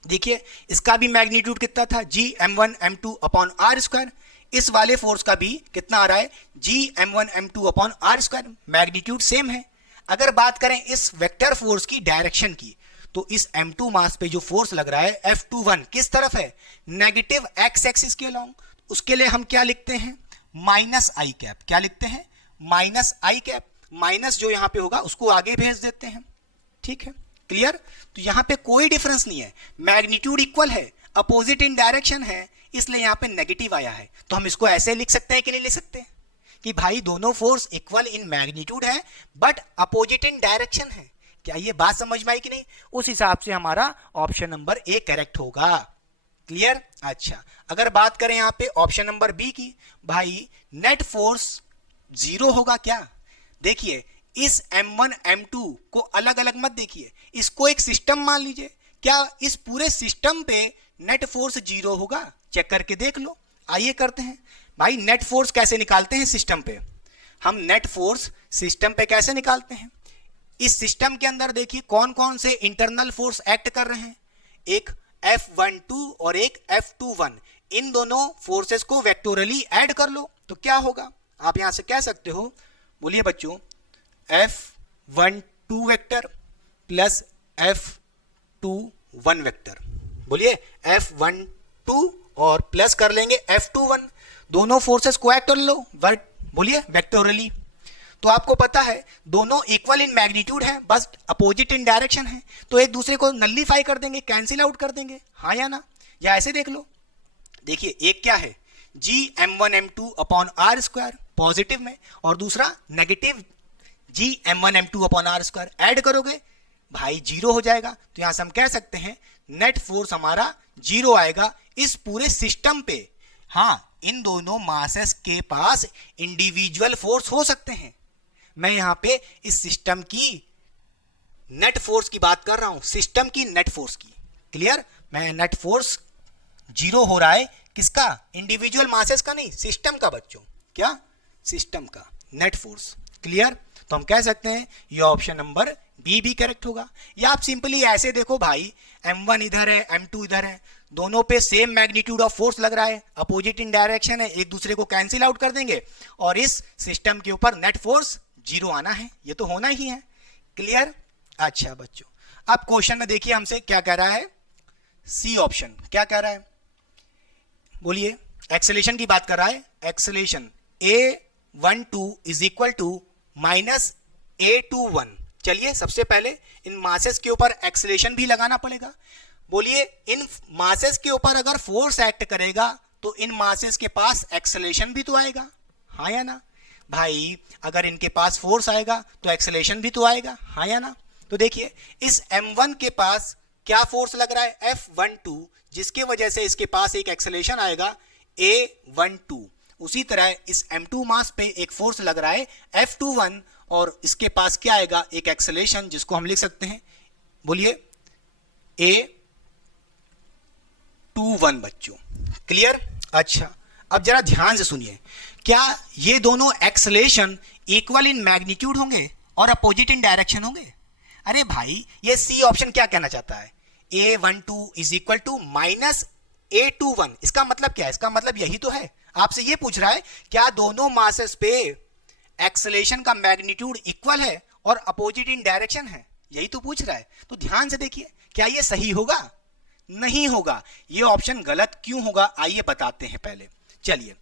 देखिए, इसका भी मैग्नीट्यूड कितना था? G m1 m2 upon R square. इस वाले फोर्स का भी कितना आ रहा है? G m1 m2 upon R square. Magnitude same है। अगर बात करें इस वेक्टर फोर्स की डायरेक्शन की, तो इस m2 मास पे जो फोर्स लग रहा है F21 किस तरफ है? नेगेटिव एक्स एक्सिस के अलोंग। उसके लिए हम क्या लिखते हैं? माइनस आई कैप। क्या लिखते हैं? माइनस आई कैप। माइनस जो यहां पे होगा उसको आगे भेज देते हैं। ठीक है, क्लियर? तो यहां पे कोई डिफरेंस नहीं है, मैग्नीट्यूड इक्वल है, अपोजिट इन डायरेक्शन है, इसलिए यहां पे नेगेटिव आया है। तो हम इसको ऐसे लिख सकते हैं कि नहीं लिख सकते कि भाई दोनों फोर्स इक्वल इन मैग्नीट्यूड है बट अपोजिट इन डायरेक्शन है। क्या ये बात समझ में आई कि नहीं? उस हिसाब से हमारा ऑप्शन नंबर ए करेक्ट होगा। क्लियर? अच्छा, अगर बात करें यहां पे ऑप्शन नंबर बी की, भाई नेट फोर्स 0 होगा क्या? देखिए, इस m1 m2 को अलग अलग मत देखिए, इसको एक सिस्टम मान लीजिए। क्या इस पूरे सिस्टम पे नेट फोर्स 0 होगा? चेक करके देख लो। आइए करते हैं। भाई नेट फोर्स कैसे निकालते हैं सिस्टम पे? हम नेट फोर्स सिस्टम पे कैसे निकालते हैं? इस सिस्टम के अंदर देखिए कौन कौन से इंटरनल फोर्स एक्ट कर रहे हैं। एक F12 और एक F21। इन दोनों फोर्सेस को वेक्टोरली ऐड कर लो तो क्या होगा? आप यहां से कह सकते हो, बोलिए बच्चों, F12 vector plus F21 vector. बोलिए F12 और प्लस कर लेंगे F21। दोनों फोर्सेस को ऐड कर लो, बोलिए वेक्टोरली। तो आपको पता है दोनों इक्वल इन मैग्नीट्यूड है, बस अपोजिट इन डायरेक्शन है, तो एक दूसरे को नल्लीफाई कर देंगे, कैंसिल आउट कर देंगे, हाँ या ना? या ऐसे देख लो। देखिए, एक क्या है? G m1 m2 upon R square positive में, और दूसरा negative G m1 m2 upon R square. Add करोगे भाई 0 हो जाएगा। तो यहां से हम कह सकते हैं नेट फोर्स हमारा 0 आएगा इस पूरे सिस्टम पे। हाँ, इन दोनों मासेस के पास इंडिविजुअल फोर्स हो सकते हैं। मैं यहां पे इस सिस्टम की नेट फोर्स की बात कर रहा हूं, सिस्टम की नेट फोर्स की। क्लियर? मैं नेट फोर्स 0 हो रहा है किसका? इंडिविजुअल मासेस का नहीं, सिस्टम का बच्चों। क्या? सिस्टम का नेट फोर्स। क्लियर? तो हम कह सकते हैं ये ऑप्शन नंबर बी भी करेक्ट होगा। या आप सिंपली ऐसे देखो भाई, m1 इधर है, m2 इधर है, दोनों पे सेम मैग्नीट्यूड ऑफ फोर्स लग रहा है, अपोजिट इन डायरेक्शन है, एक दूसरे को कैंसिल आउट कर देंगे और इस सिस्टम के ऊपर नेट फोर्स 0 आना है, ये तो होना ही है। क्लियर? अच्छा बच्चों, अब क्वेश्चन में देखिए हमसे क्या कह रहा है, सी ऑप्शन क्या कह रहा है, बोलिए। एक्सेलेरेशन की बात कर रहा है, acceleration a12 is equal to minus a21। चलिए सबसे पहले इन मासेस के ऊपर एक्सेलेरेशन भी लगाना पड़ेगा। बोलिए इन मासेस के ऊपर अगर फोर्स एक्ट करेगा तो इन मासेस के पास एक्सेलेरेशन भी तो आएगा, हाँ या ना भाई। अगर इनके पास फोर्स आएगा तो एक्सेलेरेशन भी तो आएगा, हाँ या ना। तो देखिए इस m1 के पास क्या फोर्स लग रहा है, F12, जिसके वजह से इसके पास एक एक्सेलेरेशन आएगा A12। उसी तरह इस M2 मास पे एक फोर्स लग रहा है F21 और इसके पास क्या आएगा, एक एक्सेलेरेशन, जिसको हम लिख सकते हैं, बोलिए A21 बच्चों। क्लियर। अच्छा अब जरा ध्यान से सुनिए, क्या ये दोनों एक्सेलेरेशन इक्वल इन मैग्नीट्यूड होंगे और अपोजिट इन डायरेक्शन होंगे? अरे भाई ये सी ऑप्शन क्या कहना चाहता है, A12 is equal to minus A21। इसका मतलब क्या है, इसका मतलब यही तो है। आपसे ये पूछ रहा है क्या दोनों मासेस पे एक्सेलेरेशन का मैग्नीट्यूड इक्वल है और अपोजिट इन डायरेक्शन है, यही तो पूछ रहा है। तो ध्यान से देखिए, क्या ये सही होगा? नहीं होगा। ये ऑप्शन गलत क्यों होगा, आइए बताते हैं। पहले चलिए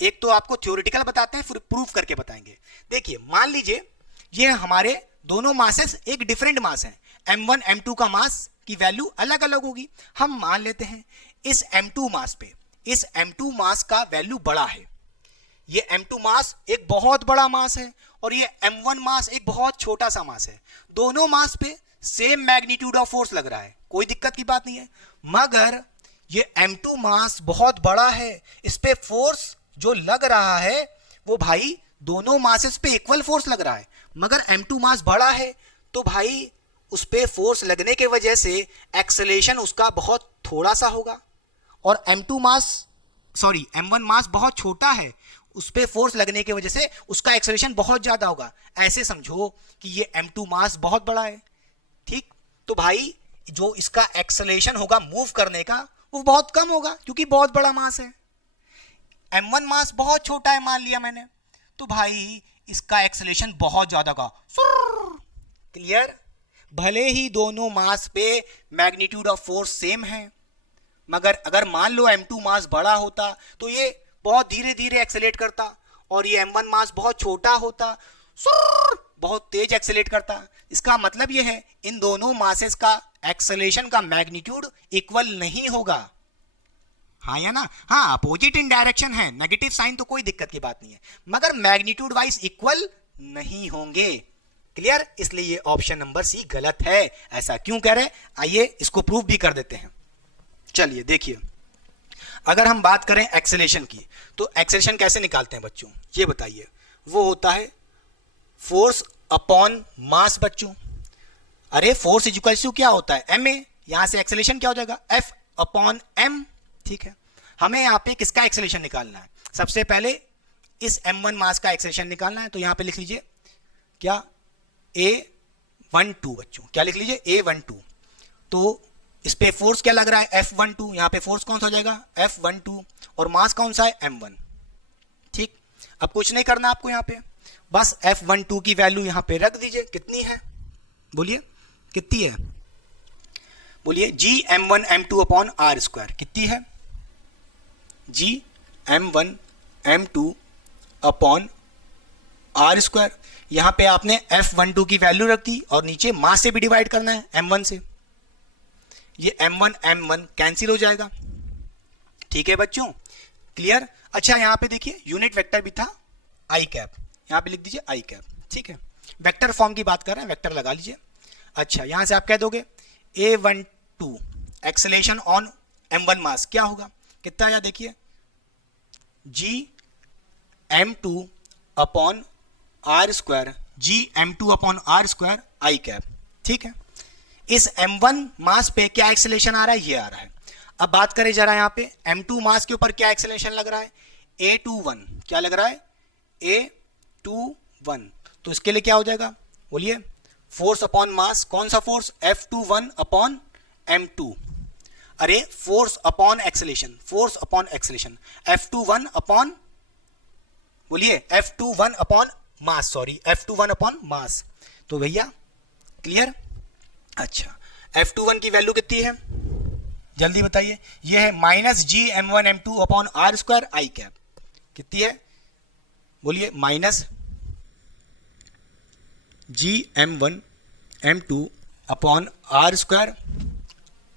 एक तो आपको थ्योरेटिकल बताते हैं, फिर प्रूफ करके बताएंगे। देखिए मान लीजिए ये हमारे दोनों मासेस एक डिफरेंट मास है, M1 M2 का मास की वैल्यू अलग अलग होगी। हम मान लेते हैं इस M2 मास पे, इस M2 मास का वैल्यू बड़ा है, ये M2 मास एक बहुत बड़ा मास है और ये M1 मास एक बहुत छोटा सा मास है। दोनों मास पे सेम मैग्नीट्यूड ऑफ फोर्स लग रहा है, कोई दिक्कत की बात नहीं है। मगर ये M2 मास बहुत बड़ा है, इस पे फोर्स जो लग रहा है वो भाई दोनों मासेस पे इक्वल फोर्स लग रहा है। मगर M2 मास बड़ा है तो भाई उस पे फोर्स लगने के वजह से एक्सेलेरेशन उसका बहुत थोड़ा सा होगा, और M1 मास बहुत छोटा है, उस पे फोर्स लगने की वजह से उसका एक्सेलरेशन बहुत ज्यादा होगा। ऐसे समझो कि ये M2 मास बहुत बड़ा है, ठीक। तो भाई जो इसका एक्सेलरेशन होगा मूव करने का वो बहुत कम होगा, क्योंकि बहुत बड़ा मास है। M1 मास बहुत छोटा है मान लिया मैंने, तो भाई इसका एक्सेलरेशन बहुत ज्यादा का। क्लियर। भले ही दोनों मास पे मैग्नीट्यूड ऑफ फोर्स सेम है, मगर अगर मान लो M2 मास बड़ा होता तो ये बहुत धीरे धीरे एक्सेलेरेट करता, और ये M1 मास बहुत छोटा होता, बहुत तेज एक्सेलेरेट करता। इसका मतलब ये है इन दोनों मासेस का एक्सेलरेशन का मैग्नीट्यूड इक्वल नहीं होगा, हाँ या ना। हाँ अपोजिट इन डायरेक्शन है, नेगेटिव साइन तो कोई दिक्कत की बात नहीं है, मगर मैग्नीट्यूड वाइज इक्वल नहीं होंगे। क्लियर। इसलिए ये ऑप्शन नंबर सी गलत है। ऐसा क्यों कह रहे, आइए इसको प्रूव भी कर देते हैं। चलिए देखिए, अगर हम बात करें एक्सेलरेशन की, तो एक्सेलरेशन कैसे निकालते हैं बच्चों, ये बताइए। वो होता है फोर्स अपॉन मास बच्चों। अरे फोर्स इक्वल टू क्या होता है, ma। यहां से एक्सेलरेशन क्या हो जाएगा, F अपॉन m, ठीक है। हमें यहाँ पे किसका एक्सेलरेशन निकालना है, सबसे पहले इस M1 मास का एक्सेलरेशन निकालना है। तो यहां पे लिख लीजिए क्या, A12 बच्चों, क्या लिख लीजिए A12। तो इस पे फोर्स क्या लग रहा है, F12। यहाँ पे फोर्स कौन सा हो जाएगा, F12, और मास कौन सा है, M1, ठीक। अब कुछ नहीं करना आपको, यहाँ पे बस F12 की वैल्यू यहाँ पे रख दीजिए। कितनी है, बोलिए कितनी है, बोलिए Gm1 M2 upon R square. कितनी है, Gm1 M2 upon R square. यहाँ पे आपने F12 की वैल्यू रख दी और नीचे मास से भी डिवाइड करना है, M1 से। ये M1 कैंसिल हो जाएगा, ठीक है बच्चों। क्लियर। अच्छा यहाँ पे देखिए यूनिट वेक्टर भी था आई कैप, यहाँ पे लिख दीजिए आई कैप, ठीक है। वेक्टर फॉर्म की बात कर रहे हैं, वेक्टर लगा लीजिए। अच्छा यहाँ से आप कह दोगे A12 acceleration on M1 mass क्या होगा, कितना आया देखिए, Gm2 upon R square, Gm2 upon R square I cap, ठीक है। इस M1 मास पे क्या एक्सेलरेशन आ रहा है, ये आ रहा है। अब बात करें जरा यहाँ पे M2 मास के ऊपर क्या एक्सेलरेशन लग रहा है, A21। क्या लग रहा है, A21। तो इसके लिए क्या हो जाएगा, बोलिए फोर्स अपॉन मास, कौन सा फोर्स, F21 अपॉन M2। अरे force upon acceleration, force upon acceleration, F21 upon, बोलिए F21 upon mass, sorry F21 upon mass. तो भैया क्लियर। अच्छा F21 की वैल्यू कितनी है, जल्दी बताइए। ये है minus G M one M two upon R square I cap. कितनी है बोलिए, minus G M one M two upon R square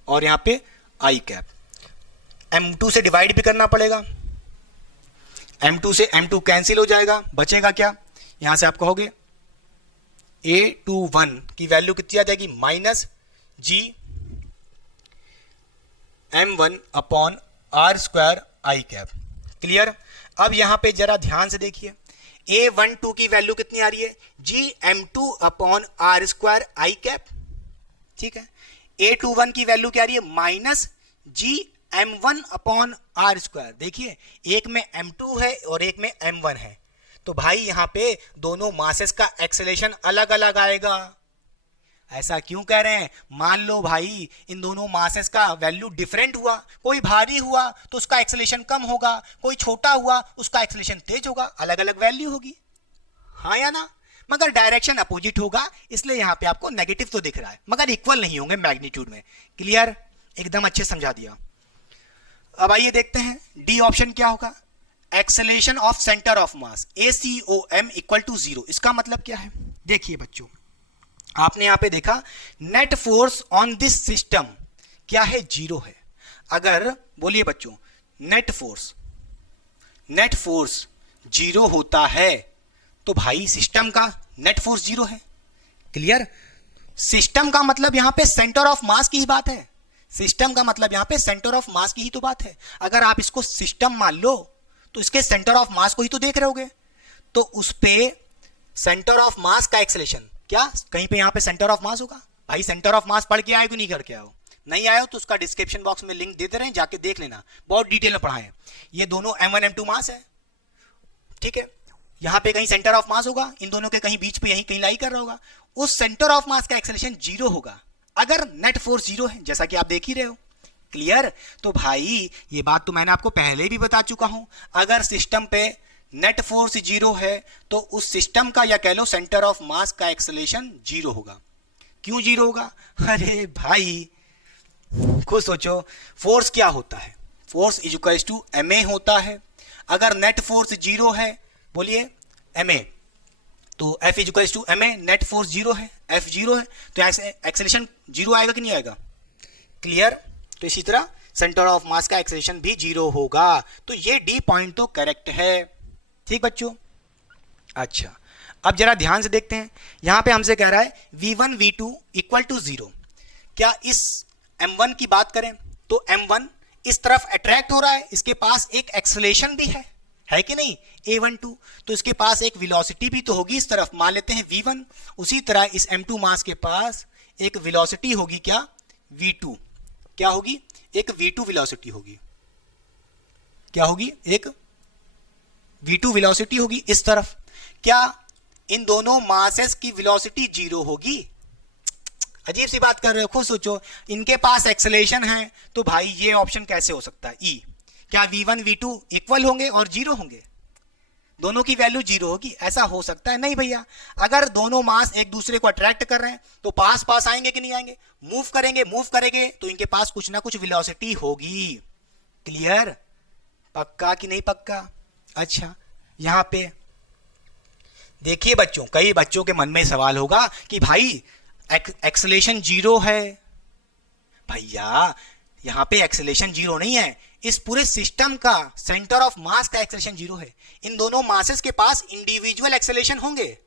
और यहाँ पे आई कैप। M2 से डिवाइड भी करना पड़ेगा, M2 से M2 कैंसिल हो जाएगा, बचेगा क्या, यहां से आप कहोगे A21 की वैल्यू कितनी आ जाएगी, minus G M1 upon R square I cap. Clear. अब यहां पे जरा ध्यान से देखिए, A12 की वैल्यू कितनी आ रही है, G M2 upon R square I cap. ठीक है। A21 की वैल्यू क्या आ रही है, minus G M1 upon R square. देखिए एक में M2 है और एक में M1 है, तो भाई यहां पे दोनों मासेस का एक्सेलेरेशन अलग अलग आएगा। ऐसा क्यों कह रहे हैं, मान लो भाई इन दोनों मासेस का वैल्यू डिफरेंट हुआ, कोई भारी हुआ तो उसका एक्सेलेरेशन कम होगा, कोई छोटा हुआ उसका एक्सेलेरेशन तेज होगा, अलग अलग वैल्यू होगी, हाँ या ना। मगर डायरेक्शन अपोजिट होगा, इसलिए यहां पे आपको नेगेटिव तो दिख रहा है, मगर इक्वल नहीं होंगे मैग्नीट्यूड में। क्लियर, एकदम अच्छे समझा दिया। अब आइए देखते हैं डी ऑप्शन क्या होगा, acceleration of centre of mass ACOM equal to 0। इसका मतलब क्या है, देखिए बच्चों आपने यहां पे देखा net force on this system क्या है, 0 है। अगर बोलिए बच्चों नेट फोर्स 0 होता है तो भाई सिस्टम का नेट फोर्स 0 है। क्लियर। सिस्टम का मतलब यहां पे सेंटर ऑफ मास की ही बात है, सिस्टम का मतलब यहां पे सेंटर ऑफ मास की ही तो बात है। अगर आप इसको सिस्टम मान लो तो इसके सेंटर ऑफ मास को ही तो देख रहे होगे, तो उस पे सेंटर ऑफ मास का एक्सेलेरेशन क्या कहीं पे यहां पे सेंटर ऑफ मास होगा। भाई सेंटर ऑफ मास पढ़ के आए कि नहीं करके आओ, नहीं आए हो तो उसका डिस्क्रिप्शन बॉक्स में लिंक देते रहे, जाके देख लेना, बहुत डिटेल में पढ़ाए। ये दोनों M1 M2 मास है, ठीक है। यहां पे कहीं सेंटर ऑफ मास होगा, इन दोनों के कहीं बीच पे यहीं कहीं लाई कर रहा होगा, उस सेंटर ऑफ मास का एक्सेलेरेशन 0 होगा अगर नेट फोर्स 0 है, जैसा कि आप देख ही रहे हो। क्लियर। तो भाई ये बात तो मैंने आपको पहले भी बता चुका हूं, अगर सिस्टम पे नेट फोर्स 0 है तो उस सिस्टम का या कह लो सेंटर ऑफ मास का एक्सेलेरेशन 0 होगा। क्यों 0 होगा, अरे भाई खुद सोचो, फोर्स क्या होता है, force is equals to ma होता है। अगर नेट फोर्स 0 है, बोलिए ma, तो F is equals to ma, net force 0 है, F 0 है, तो एक्सेलेरेशन 0 आएगा कि नहीं आएगा। क्लियर। तो इसी तरह सेंटर ऑफ मास का एक्सेलेरेशन भी 0 होगा, तो ये डी पॉइंट तो करेक्ट है। ठीक बच्चों। अच्छा अब जरा ध्यान से देखते हैं, यहां पे हमसे कह रहा है V1 V2 इक्वल टू 0। क्या इस M1 की बात करें तो M1 इस तरफ अट्रैक्ट हो रहा है, इसके पास एक एक्सेलेरेशन भी है कि नहीं A12, तो इसके पास एक वेलोसिटी भी तो होगी इस तरफ, मान लेते हैं V1। उसी तरह इस M2 मास के पास एक वेलोसिटी होगी, क्या V2, क्या होगी, एक V2 वेलोसिटी होगी, क्या होगी, एक V2 वेलोसिटी होगी इस तरफ। क्या इन दोनों मासेस की वेलोसिटी 0 होगी, अजीब सी बात कर रहे हो, खुद सोचो। इनके पास एक्सेलेरेशन है तो भाई ये ऑप्शन कैसे हो सकता है E, क्या V1 V2 इक्वल होंगे और 0 होंगे, दोनों की वैल्यू 0 होगी, ऐसा हो सकता है नहीं भैया। अगर दोनों मास एक दूसरे को अट्रैक्ट कर रहे हैं तो पास पास आएंगे कि नहीं आएंगे, मूव करेंगे तो इनके पास कुछ ना कुछ वेलोसिटी होगी। क्लियर, पक्का कि नहीं पक्का। अच्छा यहां पे देखिए बच्चों, कई बच्चों के मन में सवाल होगा कि भाई एक्सेलेरेशन 0 है। भैया यहां पे एक्सेलेरेशन 0 नहीं है, इस पूरे सिस्टम का सेंटर ऑफ मास का एक्सेलेरेशन 0 है। इन दोनों मासेस के पास इंडिविजुअल एक्सेलेरेशन होंगे,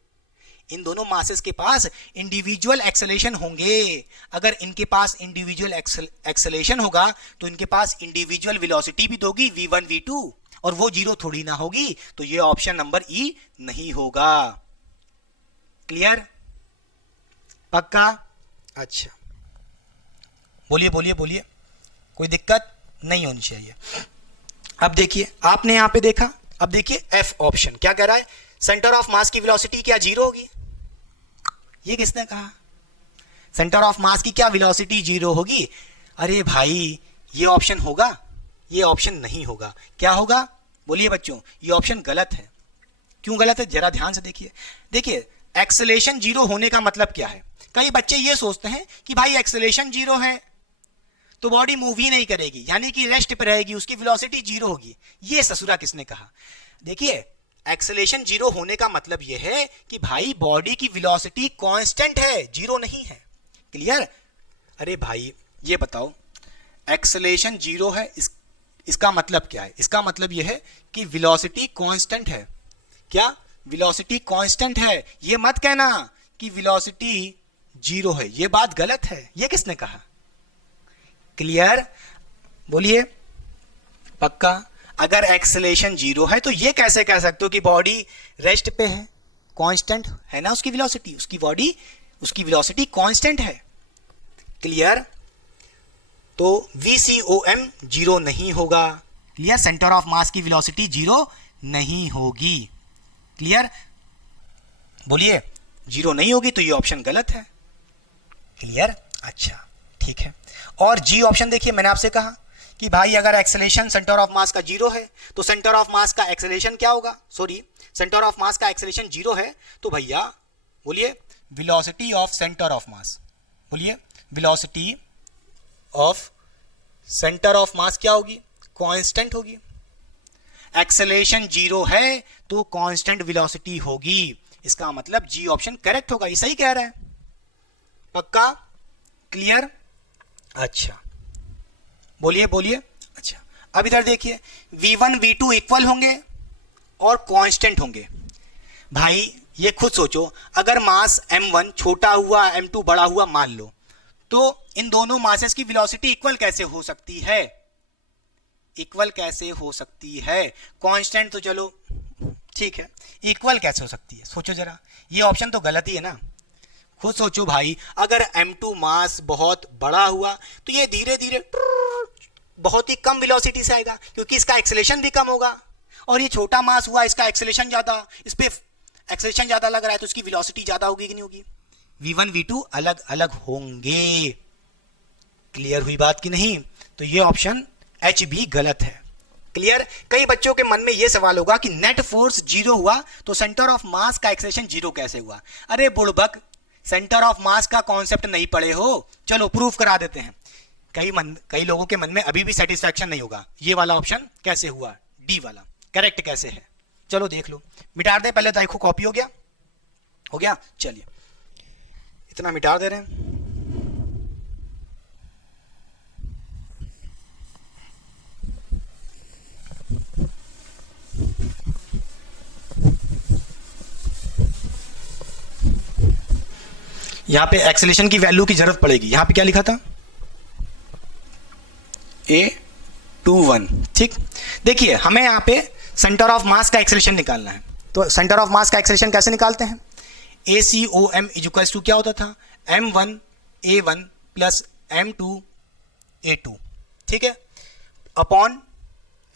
इन दोनों मासेस के पास इंडिविजुअल एक्सेलेरेशन होंगे। अगर इनके पास इंडिविजुअल एक्सेलेरेशन होगा तो इनके पास इंडिविजुअल वेलोसिटी भी होगी V1 V2, और वो 0 थोड़ी ना होगी, तो ये ऑप्शन नंबर E नहीं होगा। क्लियर, पक्का। अच्छा बोलिए बोलिए बोलिए, कोई दिक्कत नहीं होनी चाहिए। अब देखिए आपने यहां पे देखा, अब देखिए F ऑप्शन क्या कह रहा है, सेंटर ऑफ मास की वेलोसिटी क्या 0 होगी। ये किसने कहा, सेंटर ऑफ मास की क्या वेलोसिटी 0 होगी। अरे भाई ये ऑप्शन होगा, ये ऑप्शन नहीं होगा। क्या होगा बोलिए बच्चों, ये ऑप्शन गलत है। क्यों गलत है, जरा ध्यान से देखिए। देखिए एक्सेलेरेशन 0 होने का मतलब क्या है, कई बच्चे ये सोचते हैं कि भाई एक्सेलरेशन जीरो है तो बॉडी मूव ही नहीं करेगी, यानी कि रेस्ट पे रहेगी, उसकी वेलोसिटी जीरो होगी। ये ससुरा किसने कहा? देखिए, एक्सेलरेशन जीरो होने का मतलब यह है कि भाई बॉडी की वेलोसिटी कांस्टेंट है, जीरो नहीं है। क्लियर? अरे भाई ये बताओ, एक्सेलरेशन जीरो है, इसका मतलब क्या है? इसका मतलब यह है कि वेलोसिटी कांस्टेंट है। क्या वेलोसिटी कांस्टेंट है? ये मत कहना कि वेलोसिटी जीरो है, ये बात गलत है। ये किसने कहा? क्लियर? बोलिए पक्का? अगर एक्सेलरेशन जीरो है तो ये कैसे कह सकते हो कि बॉडी रेस्ट पे है? कांस्टेंट है ना उसकी वेलोसिटी, उसकी वेलोसिटी कांस्टेंट है। क्लियर? तो VCOM जीरो नहीं होगा। क्लियर? सेंटर ऑफ मास की वेलोसिटी जीरो नहीं होगी। क्लियर? बोलिए, जीरो नहीं होगी तो ये ऑप्शन गलत है। क्लियर? अच्छा ठीक है। और जी ऑप्शन देखिए, मैंने आपसे कहा कि भाई अगर एक्सेलरेशन सेंटर ऑफ मास का जीरो है तो सेंटर ऑफ मास का एक्सेलरेशन क्या होगा? सॉरी, सेंटर ऑफ मास का एक्सेलरेशन जीरो है तो भैया बोलिए velocity of centre of mass, बोलिए velocity of centre of mass क्या होगी? कांस्टेंट होगी। एक्सेलरेशन जीरो है तो कांस्टेंट वेलोसिटी होगी, इसका मतलब जी ऑप्शन करेक्ट होगा। ये सही कह रहा है, पक्का? क्लियर? अच्छा बोलिए बोलिए। अच्छा अब इधर देखिए, V1 V2 इक्वल होंगे और कांस्टेंट होंगे। भाई ये खुद सोचो, अगर मास m1 छोटा हुआ m2 बड़ा हुआ मान लो, तो इन दोनों मासेस की वेलोसिटी इक्वल कैसे हो सकती है? इक्वल कैसे हो सकती है? कांस्टेंट तो चलो ठीक है, इक्वल कैसे हो सकती है? सोचो जरा, ये ऑप्शन तो गलत ही है ना। खुद सोचो भाई, अगर m2 मास बहुत बड़ा हुआ तो ये धीरे धीरे बहुत ही कम वेलोसिटी से आएगा, क्योंकि इसका एक्सेलरेशन भी कम होगा। और ये छोटा मास हुआ, इसका एक्सेलरेशन ज्यादा, इस पे एक्सेलरेशन ज्यादा लग रहा है तो इसकी वेलोसिटी ज्यादा होगी कि नहीं होगी? V1 V2 अलग अलग होंगे। क्लियर हुई बात कि नहीं? तो ये ऑप्शन H भी गलत है। क्लियर? कई बच्चों के मन में ये सवाल होगा कि नेट फोर्स जीरो हुआ तो सेंटर ऑफ मास का एक्सेलरेशन जीरो कैसे हुआ? अरे बुड़बक, सेंटर ऑफ मास का कॉन्सेप्ट नहीं पढ़े हो? चलो प्रूफ करा देते हैं। कई लोगों के मन में अभी भी सेटिस्फैक्शन नहीं होगा, ये वाला ऑप्शन कैसे हुआ, डी वाला करेक्ट कैसे है? चलो देख लो, मिटा दे पहले। देखो कॉपी हो गया? हो गया? चलिए इतना मिटा दे रहे हैं। यहां पे एक्सेलरेशन की वैल्यू की जरूरत पड़ेगी। यहां पे क्या लिखा था? A21। ठीक, देखिए हमें यहां पे सेंटर ऑफ मास का एक्सेलरेशन निकालना है, तो सेंटर ऑफ मास का एक्सेलरेशन कैसे निकालते हैं? ACOM इक्वल्स टू क्या होता था? M1 A1 plus M2 A2, ठीक है, अपॉन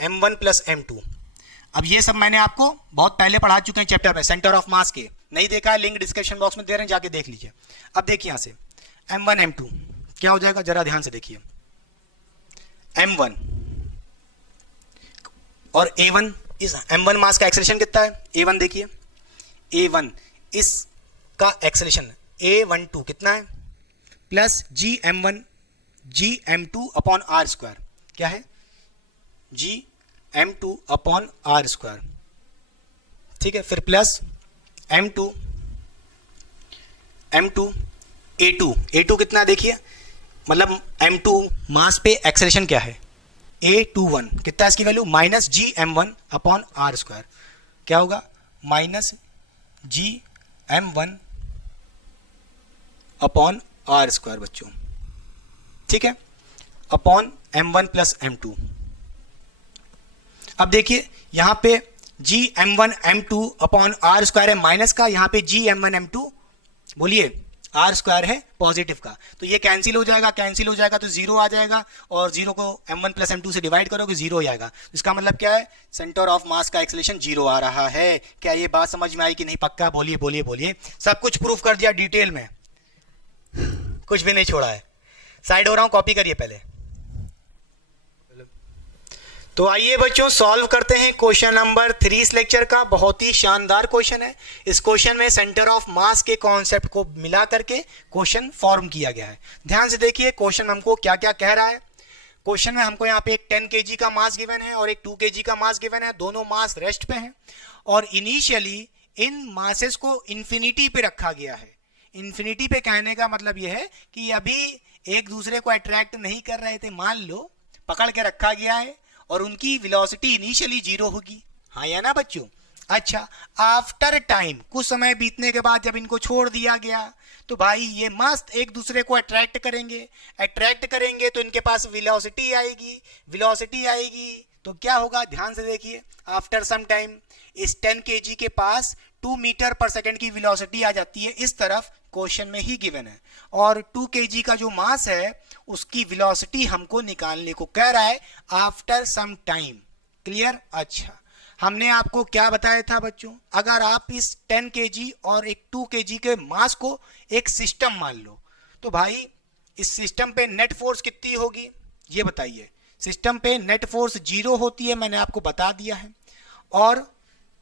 M1 प्लस M2। अब ये सब मैंने आपको बहुत पहले पढ़ा चुके हैं चैप्टर में, सेंटर ऑफ मास के। नहीं देखा है, लिंक डिस्क्रिप्शन बॉक्स में दे रहे हैं, जाके देख लीजिए। अब देखिए यहां से M1 M2 क्या हो जाएगा, जरा ध्यान से देखिए। M1 और A1, इस M1 मास का एक्सेलरेशन कितना है? A1 देखिए, A1 इसका एक्सेलरेशन A12 कितना है? Plus GM1 GM2 upon R square, क्या है? GM2 अपॉन आर स्क्वायर, ठीक है, फिर प्लस M2 A2 कितना देखिए, मतलब M2 मास पे एक्सेलरेशन क्या है? A21 कितना है इसकी value? Minus GM1 upon R square, क्या होगा? Minus GM1 upon R square बच्चों, ठीक है, अपॉन M1 प्लस M2। अब देखिए यहां पे GM1 M2 upon R square है माइनस का, यहां पे GM1 M2 बोलिए आर स्क्वायर है पॉजिटिव का, तो ये कैंसिल हो जाएगा, तो जीरो आ जाएगा, और जीरो को M1 प्लस M2 से डिवाइड करोगे जीरो हो जाएगा। इसका मतलब क्या है? सेंटर ऑफ मास का एक्सेलरेशन जीरो आ रहा है। क्या ये बात समझ में आई कि नहीं? पक्का बोलिए बोलिए बोलिए। सब कुछ प्रूफ कर दिया डिटेल में, कुछ भी नहीं छोड़ा है। साइड हो रहा हूं, कॉपी करिए पहले। तो आइए बच्चों सॉल्व करते हैं क्वेश्चन नंबर 3 इस लेक्चर का। बहुत ही शानदार क्वेश्चन है। इस क्वेश्चन में सेंटर ऑफ मास के कॉन्सेप्ट को मिला करके क्वेश्चन फॉर्म किया गया है। ध्यान से देखिए क्वेश्चन हमको क्या क्या कह रहा है। क्वेश्चन में हमको यहाँ पे एक 10 kg का मास गिवन है और एक 2 kg का मास गिवन है। दोनों मास रेस्ट पे हैं और इनिशियली इन मासेस को इन्फिनिटी पे रखा गया है। इन्फिनिटी पे कहने का मतलब यह है कि अभी एक दूसरे को अट्रैक्ट नहीं कर रहे थे, मान लो पकड़ के रखा गया है और उनकी वेलोसिटी इनिशियली 0 होगी। हाँ या ना बच्चों? अच्छा, आफ्टर टाइम कुछ समय बीतने के बाद जब इनको छोड़ दिया गया तो भाई ये मस्त एक दूसरे को अट्रैक्ट करेंगे तो इनके पास वेलोसिटी आएगी तो क्या होगा? ध्यान से देखिए, आफ्टर सम टाइम इस 10 kg के पास 2 मीटर पर सेकेंड की वेलोसिटी आ जाती है। इस तरफ क्वेश्चन में ही गिवन है और 2 kg का जो मास है उसकी वेलोसिटी हमको निकालने को कह रहा है आफ्टर सम टाइम। क्लियर? अच्छा, हमने आपको क्या बताया था बच्चों? अगर आप इस 10 kg और एक 2 kg के मास को एक सिस्टम मान लो तो भाई इस सिस्टम पे नेट फोर्स कितनी होगी ये बताइए। सिस्टम पे नेट फोर्स 0 होती है, मैंने आपको बता दिया है। और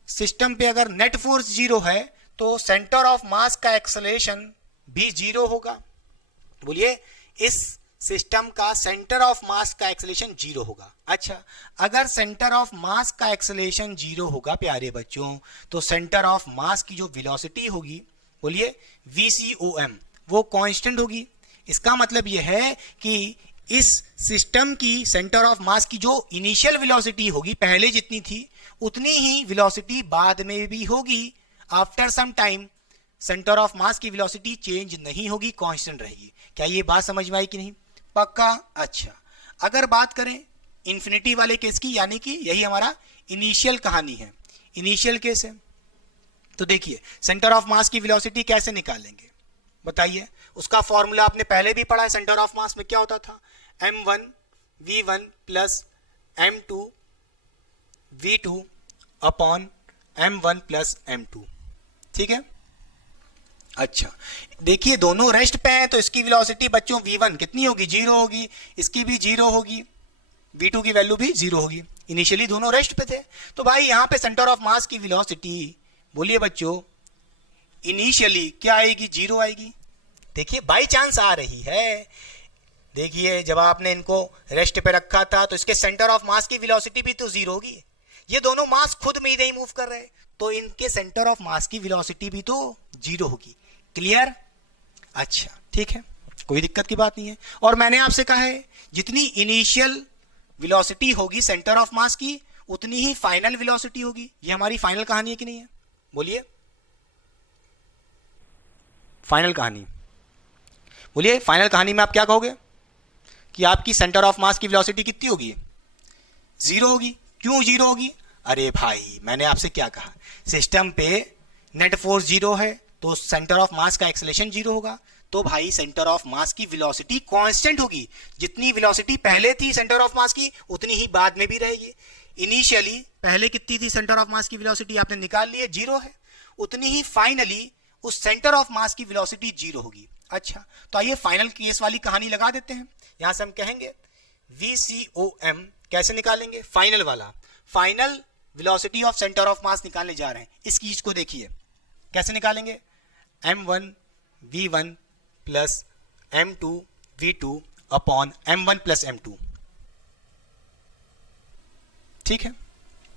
सिस्टम पे अगर नेट फोर्स 0 है तो सेंटर ऑफ मास का एक्सेलरेशन भी 0 होगा। बोलिए, इस सिस्टम का सेंटर ऑफ मास का एक्सेलरेशन 0 होगा। अच्छा, अगर सेंटर ऑफ मास का एक्सेलरेशन 0 होगा प्यारे बच्चों तो सेंटर ऑफ मास की जो वेलोसिटी होगी, बोलिए VCOM, वो कांस्टेंट होगी। इसका मतलब यह है कि इस सिस्टम की सेंटर ऑफ मास की जो इनिशियल वेलोसिटी होगी पहले जितनी थी उतनी ही वेलोसिटी बाद में भी होगी। After some time centre of mass की वेलोसिटी चेंज नहीं होगी, कांस्टेंट रहेगी। क्या ये बात समझ में आई कि नहीं? पक्का? अच्छा, अगर बात करें इन्फिनिटी वाले केस की, यानी कि यही हमारा इनिशियल कहानी है, इनिशियल केस है, तो देखिए सेंटर ऑफ मास की वेलोसिटी कैसे निकालेंगे बताइए। उसका फॉर्मूला आपने पहले भी पढ़ा है। सेंटर ऑफ मास में क्या होता था? m1 v1 plus m2 v2 upon m1 plus m2। ठीक है? अच्छा, देखिए दोनों रेस्ट पे हैं तो इसकी वेलोसिटी बच्चों v1 कितनी होगी? 0 होगी। इसकी भी 0 होगी, v2 की वैल्यू भी 0 होगी। इनिशियली दोनों रेस्ट पे थे तो भाई यहाँ पे सेंटर ऑफ मास की वेलोसिटी, बोलिए बच्चों, इनिशियली क्या आएगी? 0 आएगी। देखिए बाई चांस आ रही है। देखिए जब आपने इनको रेस्ट पे रखा था तो इसके सेंटर ऑफ मास की वेलोसिटी भी तो 0 होगी। ये दोनों मास खुद में ही नहीं मूव कर रहे तो इनके सेंटर ऑफ मास की वेलोसिटी भी तो 0 होगी। क्लियर? अच्छा, ठीक है, कोई दिक्कत की बात नहीं है। और मैंने आपसे कहा है जितनी इनिशियल वेलोसिटी होगी सेंटर ऑफ मास की उतनी ही फाइनल वेलोसिटी होगी। ये हमारी फाइनल कहानी है कि नहीं है? बोलिए, फाइनल कहानी। बोलिए, फाइनल कहानी में आप क्या कहोगे कि आपकी सेंटर ऑफ मास की वेलोसिटी कितनी होगी? 0 होगी। क्यों 0 होगी? अरे भाई मैंने आपसे क्या कहा, सिस्टम पे नेट फोर्स 0 है तो सेंटर ऑफ मास का एक्सेलरेशन 0 होगा। तो भाई सेंटर ऑफ मास की वेलोसिटी कांस्टेंट होगी। जितनी वेलोसिटी पहले थी सेंटर ऑफ मास की उतनी ही बाद में भी रहेगी। इनिशियली पहले कितनी थी सेंटर ऑफ मास की वेलोसिटी? आपने निकाल ली है, 0 है। उतनी ही फाइनली उस सेंटर ऑफ मास की वेलोसिटी 0 होगी। अच्छा, तो आइए फाइनल केस वाली कहानी लगा देते हैं। यहां से हम कहेंगे VCOM कैसे निकालेंगे? फाइनल वाला, final velocity of centre of मास निकालने जा रहे हैं। इस चीज को देखिए कैसे निकालेंगे। m1 v1 plus m2 v2 upon m1 plus m2। ठीक है,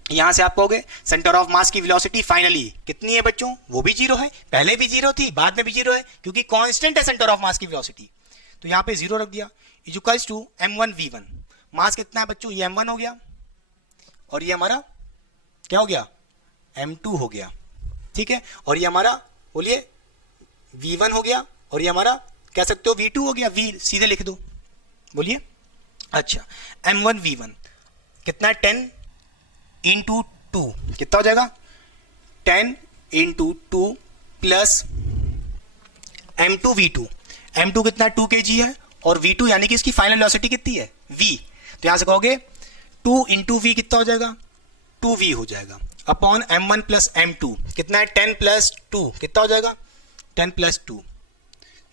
यहां से आप कहोगे सेंटर ऑफ मास की वेलोसिटी फाइनली कितनी है बच्चों? वो भी 0 है, पहले भी 0 थी, बाद में भी 0 है, क्योंकि कांस्टेंट है सेंटर ऑफ मास की वेलोसिटी। तो यहां पे 0 रख दिया, इक्वल्स टू m1 v1। मास कितना है बच्चों? ये m1 हो गया और ये हमारा क्या हो गया? m2 हो गया। ठीक है, और ये हमारा बोलिए v1 हो गया और ये हमारा कह सकते हो v2 हो गया। v सीधे लिख दो, बोलिए। अच्छा, m1 v1 कितना है? 10 इंटू 2 कितना हो जाएगा? 10 into 2 plus m2 v2। m2 कितना है? 2 kg है और v2 यानी कि इसकी फाइनल वेलोसिटी कितनी है? v। तो यहां से कहोगे 2 इंटू v कितना हो जाएगा? 2v हो जाएगा अपॉन m1 प्लस m2 कितना है? 10 प्लस 2 कितना हो जाएगा? 10 प्लस 2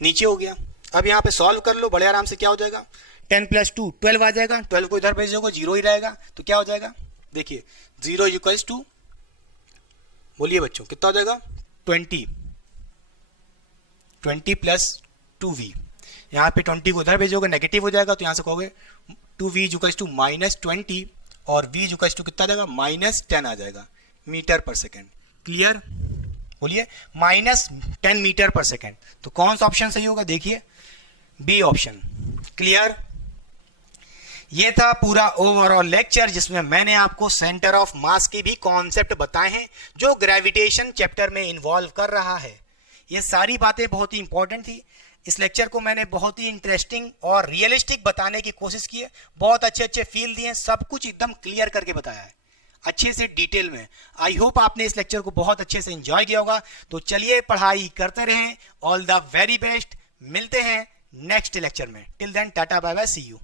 नीचे हो गया। अब यहाँ पे सॉल्व कर लो बड़े आराम से। क्या हो जाएगा? 10 प्लस 2 12 आ जाएगा, 12 को इधर भेजोगे 0 ही रहेगा, तो क्या हो जाएगा, देखिए 0 इक्वल्स टू, बोलिए बच्चों कितना हो जाएगा, 20 प्लस 2v, यहाँ पे 20 को उधर भेजोगे नेगेटिव हो जाएगा, तो यहाँ से कहोगे 2v इक्वल्स टू -20 और v इक्वल्स टू कितना आ जाएगा, -10 आ जाएगा मीटर पर सेकेंड। क्लियर, बोलिए -10 मीटर पर सेकेंड। तो कौन सा ऑप्शन सही होगा, देखिए बी ऑप्शन। क्लियर, ये था पूरा ओवरऑल लेक्चर जिसमें मैंने आपको सेंटर ऑफ मास के भी कॉन्सेप्ट बताए हैं जो ग्रेविटेशन चैप्टर में इन्वॉल्व कर रहा है। ये सारी बातें बहुत ही इंपॉर्टेंट थी। इस लेक्चर को मैंने बहुत ही इंटरेस्टिंग और रियलिस्टिक बताने की कोशिश की है, बहुत अच्छे अच्छे फील दिए हैं, सब कुछ एकदम क्लियर करके बताया है अच्छे से डिटेल में। आई होप आपने इस लेक्चर को बहुत अच्छे से एंजॉय किया होगा। तो चलिए पढ़ाई करते रहें, ऑल द वेरी बेस्ट, मिलते हैं नेक्स्ट लेक्चर में। Till then tata bye bye, see you.